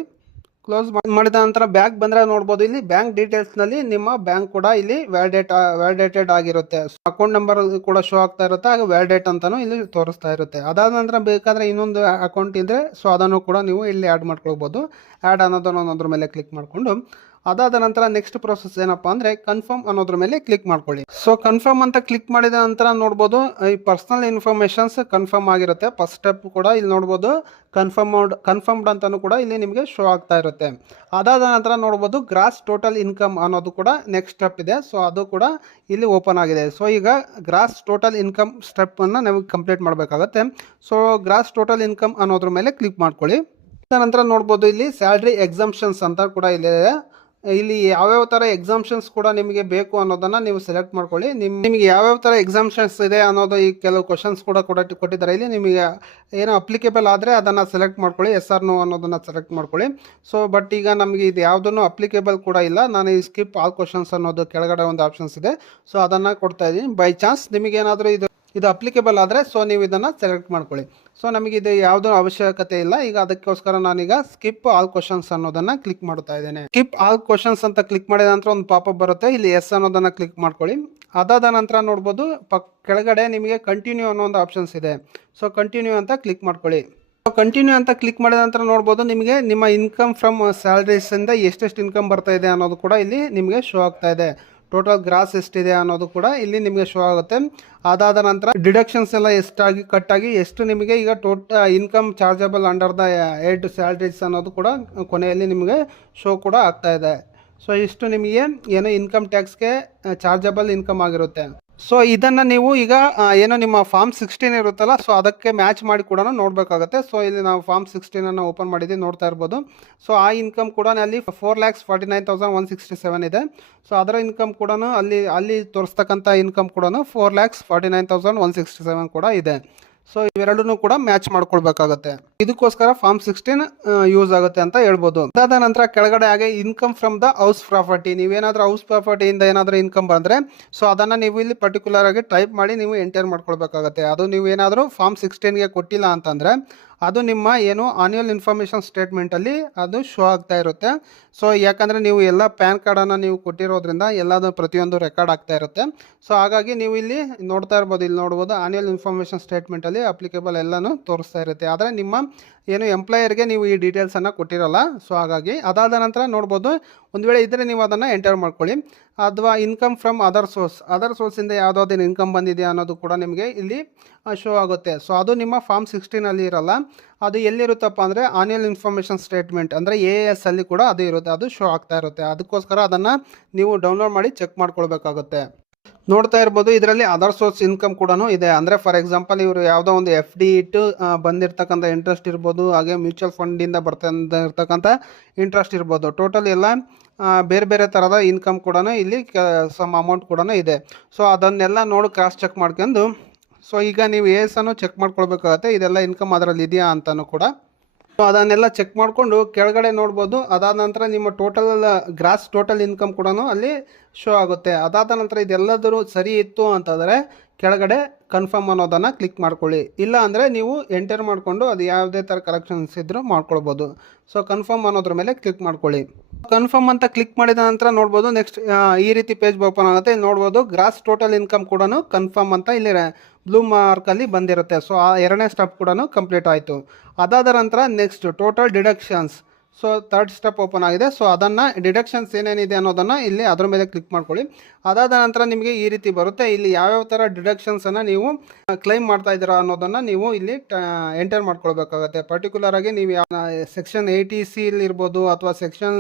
ಕ್ಲೋಸ್ ಮಾಡಿದ ನಂತರ ಬ್ಯಾಕ್ ಬಂದರೆ ನೋಡ್ಬೋದು ಇಲ್ಲಿ ಬ್ಯಾಂಕ್ ಡೀಟೇಲ್ಸ್ನಲ್ಲಿ ನಿಮ್ಮ ಬ್ಯಾಂಕ್ ಕೂಡ ಇಲ್ಲಿ ವ್ಯಾಲಿಡೇಟೆಡ್ ಆಗಿರುತ್ತೆ. ಅಕೌಂಟ್ ನಂಬರ್ ಕೂಡ ಶೋ ಆಗ್ತಾ ಇರುತ್ತೆ, ಹಾಗೆ ವ್ಯಾಲಿಡೇಟ್ ಅಂತಲೂ ಇಲ್ಲಿ ತೋರಿಸ್ತಾ ಇರುತ್ತೆ. ಅದಾದ ನಂತರ ಬೇಕಾದರೆ ಇನ್ನೊಂದು ಅಕೌಂಟ್ ಇದ್ದರೆ ಸೊ ಅದನ್ನು ಕೂಡ ನೀವು ಇಲ್ಲಿ ಆ್ಯಡ್ ಮಾಡ್ಕೊಳ್ಬೋದು. ಆ್ಯಡ್ ಅನ್ನೋದ್ರ ಮೇಲೆ ಕ್ಲಿಕ್ ಮಾಡಿಕೊಂಡು ಅದಾದ ನಂತರ ನೆಕ್ಸ್ಟ್ ಪ್ರೋಸೆಸ್ ಏನಪ್ಪ ಅಂದರೆ ಕನ್ಫರ್ಮ್ ಅನ್ನೋದ್ರ ಮೇಲೆ ಕ್ಲಿಕ್ ಮಾಡ್ಕೊಳ್ಳಿ. ಸೊ ಕನ್ಫರ್ಮ್ ಅಂತ ಕ್ಲಿಕ್ ಮಾಡಿದ ನಂತರ ನೋಡ್ಬೋದು ಈ ಪರ್ಸನಲ್ ಇನ್ಫಾರ್ಮೇಷನ್ಸ್ ಕನ್ಫರ್ಮ್ ಆಗಿರುತ್ತೆ. ಫಸ್ಟ್ ಸ್ಟೆಪ್ ಕೂಡ ಇಲ್ಲಿ ನೋಡ್ಬೋದು ಕನ್ಫರ್ಮ್ಡ್ ಅಂತಲೂ ಕೂಡ ಇಲ್ಲಿ ನಿಮಗೆ ಶೋ ಆಗ್ತಾ ಇರುತ್ತೆ. ಅದಾದ ನಂತರ ನೋಡ್ಬೋದು ಗ್ರಾಸ್ ಟೋಟಲ್ ಇನ್ಕಮ್ ಅನ್ನೋದು ಕೂಡ ನೆಕ್ಸ್ಟ್ ಸ್ಟೆಪ್ ಇದೆ. ಸೊ ಅದು ಕೂಡ ಇಲ್ಲಿ ಓಪನ್ ಆಗಿದೆ. ಸೊ ಈಗ ಗ್ರಾಸ್ ಟೋಟಲ್ ಇನ್ಕಮ್ ಸ್ಟೆಪ್ಪನ್ನು ನಾವು ಕಂಪ್ಲೀಟ್ ಮಾಡಬೇಕಾಗತ್ತೆ. ಸೊ ಗ್ರಾಸ್ ಟೋಟಲ್ ಇನ್ಕಮ್ ಅನ್ನೋದ್ರ ಮೇಲೆ ಕ್ಲಿಕ್ ಮಾಡ್ಕೊಳ್ಳಿ. ನಂತರ ನೋಡ್ಬೋದು ಇಲ್ಲಿ ಸ್ಯಾಲ್ರಿ ಎಕ್ಸಂಪ್ಷನ್ಸ್ ಅಂತ ಕೂಡ ಇಲ್ಲಿದೆ. ಇಲ್ಲಿ ಯಾವ್ಯಾವ ಥರ ಎಕ್ಸಾಮ್ಷನ್ಸ್ ಕೂಡ ನಿಮಗೆ ಬೇಕು ಅನ್ನೋದನ್ನು ನೀವು ಸೆಲೆಕ್ಟ್ ಮಾಡ್ಕೊಳ್ಳಿ. ನಿಮಗೆ ಯಾವ್ಯಾವ ಥರ ಎಕ್ಸಾಮ್ಷನ್ಸ್ ಇದೆ ಅನ್ನೋದು ಈ ಕೆಲವು ಕ್ವಶನ್ಸ್ ಕೂಡ ಕೊಟ್ಟಿದ್ದಾರೆ. ಇಲ್ಲಿ ನಿಮಗೆ ಏನೋ ಅಪ್ಲಿಕೇಬಲ್ ಆದರೆ ಅದನ್ನು ಸೆಲೆಕ್ಟ್ ಮಾಡ್ಕೊಳ್ಳಿ, ಎಸ್ ಆರ್ ನೋ ಅನ್ನೋದನ್ನು ಸೆಲೆಕ್ಟ್ ಮಾಡ್ಕೊಳ್ಳಿ. ಸೊ ಬಟ್ ಈಗ ನಮಗೆ ಇದು ಯಾವುದನ್ನು ಅಪ್ಲಿಕೇಬಲ್ ಕೂಡ ಇಲ್ಲ. ನಾನು ಈ ಸ್ಕಿಪ್ ಆಲ್ ಕ್ವಶನ್ಸ್ ಅನ್ನೋದು ಕೆಳಗಡೆ ಒಂದು ಆಪ್ಷನ್ಸ್ ಇದೆ. ಸೊ ಅದನ್ನು ಕೊಡ್ತಾ ಇದ್ದೀನಿ. ಬೈ ಚಾನ್ಸ್ ನಿಮಗೇನಾದರೂ ಇದು ಅಪ್ಲಿಕೇಬಲ್ ಆದರೆ ಸೊ ನೀವು ಇದನ್ನು ಸೆಲೆಕ್ಟ್ ಮಾಡ್ಕೊಳ್ಳಿ. ಸೊ ನಮಗೆ ಇದು ಯಾವುದೂ ಅವಶ್ಯಕತೆ ಇಲ್ಲ. ಈಗ ಅದಕ್ಕೋಸ್ಕರ ನಾನೀಗ ಸ್ಕಿಪ್ ಆಲ್ ಕ್ವಶನ್ಸ್ ಅನ್ನೋದನ್ನು ಕ್ಲಿಕ್ ಮಾಡ್ತಾ ಇದ್ದೇನೆ. ಸ್ಕಿಪ್ ಆಲ್ ಕ್ವಶನ್ಸ್ ಅಂತ ಕ್ಲಿಕ್ ಮಾಡಿದ ನಂತರ ಒಂದು ಪಾಪಪ್ ಬರುತ್ತೆ. ಇಲ್ಲಿ ಎಸ್ ಅನ್ನೋದನ್ನು ಕ್ಲಿಕ್ ಮಾಡ್ಕೊಳ್ಳಿ. ಅದಾದ ನಂತರ ನೋಡ್ಬೋದು ಕೆಳಗಡೆ ನಿಮಗೆ ಕಂಟಿನ್ಯೂ ಅನ್ನೋ ಒಂದು ಆಪ್ಷನ್ಸ್ ಇದೆ. ಸೊ ಕಂಟಿನ್ಯೂ ಅಂತ ಕ್ಲಿಕ್ ಮಾಡ್ಕೊಳ್ಳಿ. ಕಂಟಿನ್ಯೂ ಅಂತ ಕ್ಲಿಕ್ ಮಾಡಿದ ನಂತರ ನೋಡ್ಬೋದು ನಿಮಗೆ ನಿಮ್ಮ ಇನ್ಕಮ್ ಫ್ರಮ್ ಸ್ಯಾಲರೀಸಿಂದ ಎಷ್ಟೆಷ್ಟು ಇನ್ಕಮ್ ಬರ್ತಾ ಇದೆ ಅನ್ನೋದು ಕೂಡ ಇಲ್ಲಿ ನಿಮಗೆ ಶೋ ಆಗ್ತಾ ಇದೆ. ಟೋಟಲ್ ಗ್ರಾಸ್ ಎಷ್ಟಿದೆ ಅನ್ನೋದು ಕೂಡ ಇಲ್ಲಿ ನಿಮಗೆ ಶೋ ಆಗುತ್ತೆ. ಅದಾದ ನಂತರ ಡಿಡಕ್ಷನ್ಸ್ ಎಲ್ಲ ಎಷ್ಟಾಗಿ ಕಟ್ಟಾಗಿ ಎಷ್ಟು ನಿಮಗೆ ಈಗ income chargeable under the 8 salaries ಅನ್ನೋದು ಕೂಡ ಕೊನೆಯಲ್ಲಿ ನಿಮಗೆ ಶೋ ಕೂಡ ಆಗ್ತಾ ಇದೆ. ಸೊ ಇಷ್ಟು ನಿಮಗೆ ಏನೋ ಇನ್ಕಮ್ ಟ್ಯಾಕ್ಸ್ಗೆ ಚಾರ್ಜಬಲ್ ಇನ್ಕಮ್ ಆಗಿರುತ್ತೆ. ಸೊ ಇದನ್ನು ನೀವು ಈಗ ಏನೋ ನಿಮ್ಮ ಫಾರ್ಮ್ 16 ಇರುತ್ತಲ್ಲ, ಸೊ ಅದಕ್ಕೆ ಮ್ಯಾಚ್ ಮಾಡಿ ಕೂಡ ನೋಡಬೇಕಾಗುತ್ತೆ. ಸೊ ಇಲ್ಲಿ ನಾವು ಫಾರ್ಮ್ 16 ಓಪನ್ ಮಾಡಿದ್ದೀವಿ, ನೋಡ್ತಾ ಇರ್ಬೋದು. ಸೊ ಆ ಇನ್ಕಮ್ ಕೂಡ ಅಲ್ಲಿ 4,49,167 ಇದೆ. ಸೊ ಅದರ ಇನ್ಕಮ್ ಕೂಡ ಅಲ್ಲಿ ತೋರಿಸ್ತಕ್ಕಂಥ ಇನ್ಕಮ್ ಕೂಡ 4,49,167 ಕೂಡ ಇದೆ. ಸೊ ಇವೆರಡೂ ಕೂಡ ಮ್ಯಾಚ್ ಮಾಡ್ಕೊಳ್ಬೇಕಾಗತ್ತೆ. ಇದಕ್ಕೋಸ್ಕರ ಫಾರ್ಮ್ 16 ಯೂಸ್ ಆಗುತ್ತೆ ಅಂತ ಹೇಳ್ಬೋದು. ಅದಾದ ನಂತರ ಕೆಳಗಡೆ ಹಾಗೆ income from the house property, ನೀವೇನಾದ್ರೂ ಹೌಸ್ ಪ್ರಾಪರ್ಟಿಯಿಂದ ಏನಾದರೂ ಇನ್ಕಮ್ ಬಂದರೆ ಸೊ ಅದನ್ನು ನೀವು ಇಲ್ಲಿ ಪರ್ಟಿಕ್ಯುಲರ್ ಆಗಿ ಟೈಪ್ ಮಾಡಿ ನೀವು ಎಂಟರ್ ಮಾಡ್ಕೊಳ್ಬೇಕಾಗತ್ತೆ. ಅದು ನೀವು ಏನಾದರೂ ಫಾರ್ಮ್ 16ಗೆ ಕೊಟ್ಟಿಲ್ಲ ಅಂತಂದರೆ ಅದು ನಿಮ್ಮ ಏನು ಆನ್ಯುವಲ್ ಇನ್ಫಾರ್ಮೇಷನ್ ಸ್ಟೇಟ್ಮೆಂಟಲ್ಲಿ ಅದು ಶೋ ಆಗ್ತಾ ಇರುತ್ತೆ. ಸೊ ಯಾಕಂದರೆ ನೀವು ಎಲ್ಲ ಪ್ಯಾನ್ ಕಾರ್ಡನ್ನು ನೀವು ಕೊಟ್ಟಿರೋದ್ರಿಂದ ಎಲ್ಲದೂ ಪ್ರತಿಯೊಂದು ರೆಕಾರ್ಡ್ ಆಗ್ತಾ ಇರುತ್ತೆ. ಸೊ ಹಾಗಾಗಿ ನೀವು ಇಲ್ಲಿ ನೋಡ್ತಾ ಇರ್ಬೋದು, ಇಲ್ಲಿ ನೋಡ್ಬೋದು ಆನ್ಯುವಲ್ ಇನ್ಫಾರ್ಮೇಷನ್ ಸ್ಟೇಟ್ಮೆಂಟಲ್ಲಿ ಅಪ್ಲಿಕೇಬಲ್ ಎಲ್ಲನೂ ತೋರಿಸ್ತಾ ಇರುತ್ತೆ. ಆದರೆ ನಿಮ್ಮ ಏನು ಎಂಪ್ಲಾಯರ್ಗೆ ನೀವು ಈ ಡೀಟೇಲ್ಸನ್ನು ಕೊಟ್ಟಿರಲ್ಲ. ಸೊ ಹಾಗಾಗಿ ಅದಾದ ನಂತರ ನೋಡ್ಬೋದು, ಒಂದು ವೇಳೆ ಇದ್ದರೆ ನೀವು ಅದನ್ನು ಎಂಟರ್ ಮಾಡ್ಕೊಳ್ಳಿ. ಅಥವಾ ಇನ್ಕಮ್ ಫ್ರಮ್ ಅದರ್ ಸೋರ್ಸಿಂದ ಯಾವುದಾದ್ರು ಇನ್ಕಮ್ ಬಂದಿದೆಯಾ ಅನ್ನೋದು ಕೂಡ ನಿಮಗೆ ಇಲ್ಲಿ ಶೋ ಆಗುತ್ತೆ. ಸೊ ಅದು ನಿಮ್ಮ ಫಾರ್ಮ್ 16ಅಲ್ಲಿ ಇರಲ್ಲ. ಅದು ಎಲ್ಲಿರುತ್ತಪ್ಪ ಅಂದರೆ ಆನ್ಯುವಲ್ ಇನ್ಫಾರ್ಮೇಷನ್ ಸ್ಟೇಟ್ಮೆಂಟ್ ಅಂದರೆ AS ಅಲ್ಲಿ ಕೂಡ ಅದು ಇರುತ್ತೆ, ಅದು ಶೋ ಆಗ್ತಾ ಇರುತ್ತೆ. ಅದಕ್ಕೋಸ್ಕರ ಅದನ್ನು ನೀವು ಡೌನ್ಲೋಡ್ ಮಾಡಿ ಚೆಕ್ ಮಾಡ್ಕೊಳ್ಬೇಕಾಗುತ್ತೆ. ನೋಡ್ತಾ ಇರ್ಬೋದು, ಇದರಲ್ಲಿ ಅದರ್ ಸೋರ್ಸ್ ಇನ್ಕಮ್ ಕೂಡ ಇದೆ. ಅಂದರೆ ಫಾರ್ ಎಕ್ಸಾಂಪಲ್ ಇವರು ಯಾವುದೋ ಒಂದು FD ಇಟ್ಟು ಬಂದಿರತಕ್ಕಂಥ ಇಂಟ್ರೆಸ್ಟ್ ಇರ್ಬೋದು, ಹಾಗೆ ಮ್ಯೂಚುವಲ್ ಫಂಡಿಂದ ಇರ್ತಕ್ಕಂಥ ಇಂಟ್ರೆಸ್ಟ್ ಇರ್ಬೋದು. ಟೋಟಲ್ ಎಲ್ಲ ಬೇರೆ ಬೇರೆ ಥರದ ಇನ್ಕಮ್ ಕೂಡ ಇಲ್ಲಿ ಸಮ್ ಅಮೌಂಟ್ ಕೂಡ ಇದೆ. ಸೊ ಅದನ್ನೆಲ್ಲ ನೋಡಿ ಕ್ರಾಸ್ ಚೆಕ್ ಮಾಡ್ಕೊಂಡು ಸೊ ಈಗ ನೀವು AS ಅನ್ನು ಚೆಕ್ ಮಾಡ್ಕೊಳ್ಬೇಕಾಗತ್ತೆ, ಇದೆಲ್ಲ ಇನ್ಕಮ್ ಅದರಲ್ಲಿ ಇದೆಯಾ ಅಂತಲೂ ಕೂಡ. ಸೊ ಅದನ್ನೆಲ್ಲ ಚೆಕ್ ಮಾಡಿಕೊಂಡು ಕೆಳಗಡೆ ನೋಡ್ಬೋದು. ಅದಾದ ನಂತರ ನಿಮ್ಮ ಟೋಟಲ್ ಇನ್ಕಮ್ ಕೂಡ ಅಲ್ಲಿ ಶೋ ಆಗುತ್ತೆ. ಅದಾದ ನಂತರ ಇದೆಲ್ಲದರೂ ಸರಿ ಇತ್ತು ಅಂತಂದರೆ ಕೆಳಗಡೆ ಕನ್ಫರ್ಮ್ ಅನ್ನೋದನ್ನು ಕ್ಲಿಕ್ ಮಾಡ್ಕೊಳ್ಳಿ. ಇಲ್ಲ ಅಂದರೆ ನೀವು ಎಂಟರ್ ಮಾಡಿಕೊಂಡು ಅದು ಯಾವುದೇ ಥರ ಕರೆಕ್ಷನ್ಸ್ ಇದ್ದರೂ ಮಾಡ್ಕೊಳ್ಬೋದು. ಸೊ ಕನ್ಫರ್ಮ್ ಅನ್ನೋದ್ರ ಮೇಲೆ ಕ್ಲಿಕ್ ಮಾಡ್ಕೊಳ್ಳಿ. ಕನ್ಫರ್ಮ್ ಅಂತ ಕ್ಲಿಕ್ ಮಾಡಿದ ನಂತರ ನೋಡ್ಬೋದು ನೆಕ್ಸ್ಟ್ ಈ ರೀತಿ ಪೇಜ್ ಓಪನ್ ಆಗುತ್ತೆ. ನೋಡ್ಬೋದು ಗ್ರಾಸ್ ಟೋಟಲ್ ಇನ್ಕಮ್ ಕೂಡ ಕನ್ಫರ್ಮ್ ಅಂತ ಇಲ್ಲಿ ಬ್ಲೂ ಮಾರ್ಕಲ್ಲಿ ಬಂದಿರುತ್ತೆ. ಸೊ ಆ ಎರಡನೇ ಸ್ಟೆಪ್ ಕೂಡ ಕಂಪ್ಲೀಟ್ ಆಯಿತು. ಅದಾದ ನಂತರ next total deductions, so third step open ಆಗಿದೆ. ಸೊ ಅದನ್ನು ಡಿಡಕ್ಷನ್ಸ್ ಏನೇನಿದೆ ಅನ್ನೋದನ್ನು ಇಲ್ಲಿ ಅದ್ರ ಮೇಲೆ ಕ್ಲಿಕ್ ಮಾಡ್ಕೊಳ್ಳಿ. ಅದಾದ ನಂತರ ನಿಮಗೆ ಈ ರೀತಿ ಬರುತ್ತೆ. ಇಲ್ಲಿ ಯಾವ್ಯಾವ ಥರ ಡಿಡಕ್ಷನ್ಸನ್ನು ನೀವು ಕ್ಲೈಮ್ ಮಾಡ್ತಾ ಇದ್ದೀರಾ ಅನ್ನೋದನ್ನು ನೀವು ಇಲ್ಲಿ ಎಂಟರ್ ಮಾಡ್ಕೊಳ್ಬೇಕಾಗತ್ತೆ. ಪರ್ಟಿಕ್ಯುಲರ್ ಆಗಿ ನೀವು ಸೆಕ್ಷನ್ 80C ಇರ್ಬೋದು, ಅಥವಾ ಸೆಕ್ಷನ್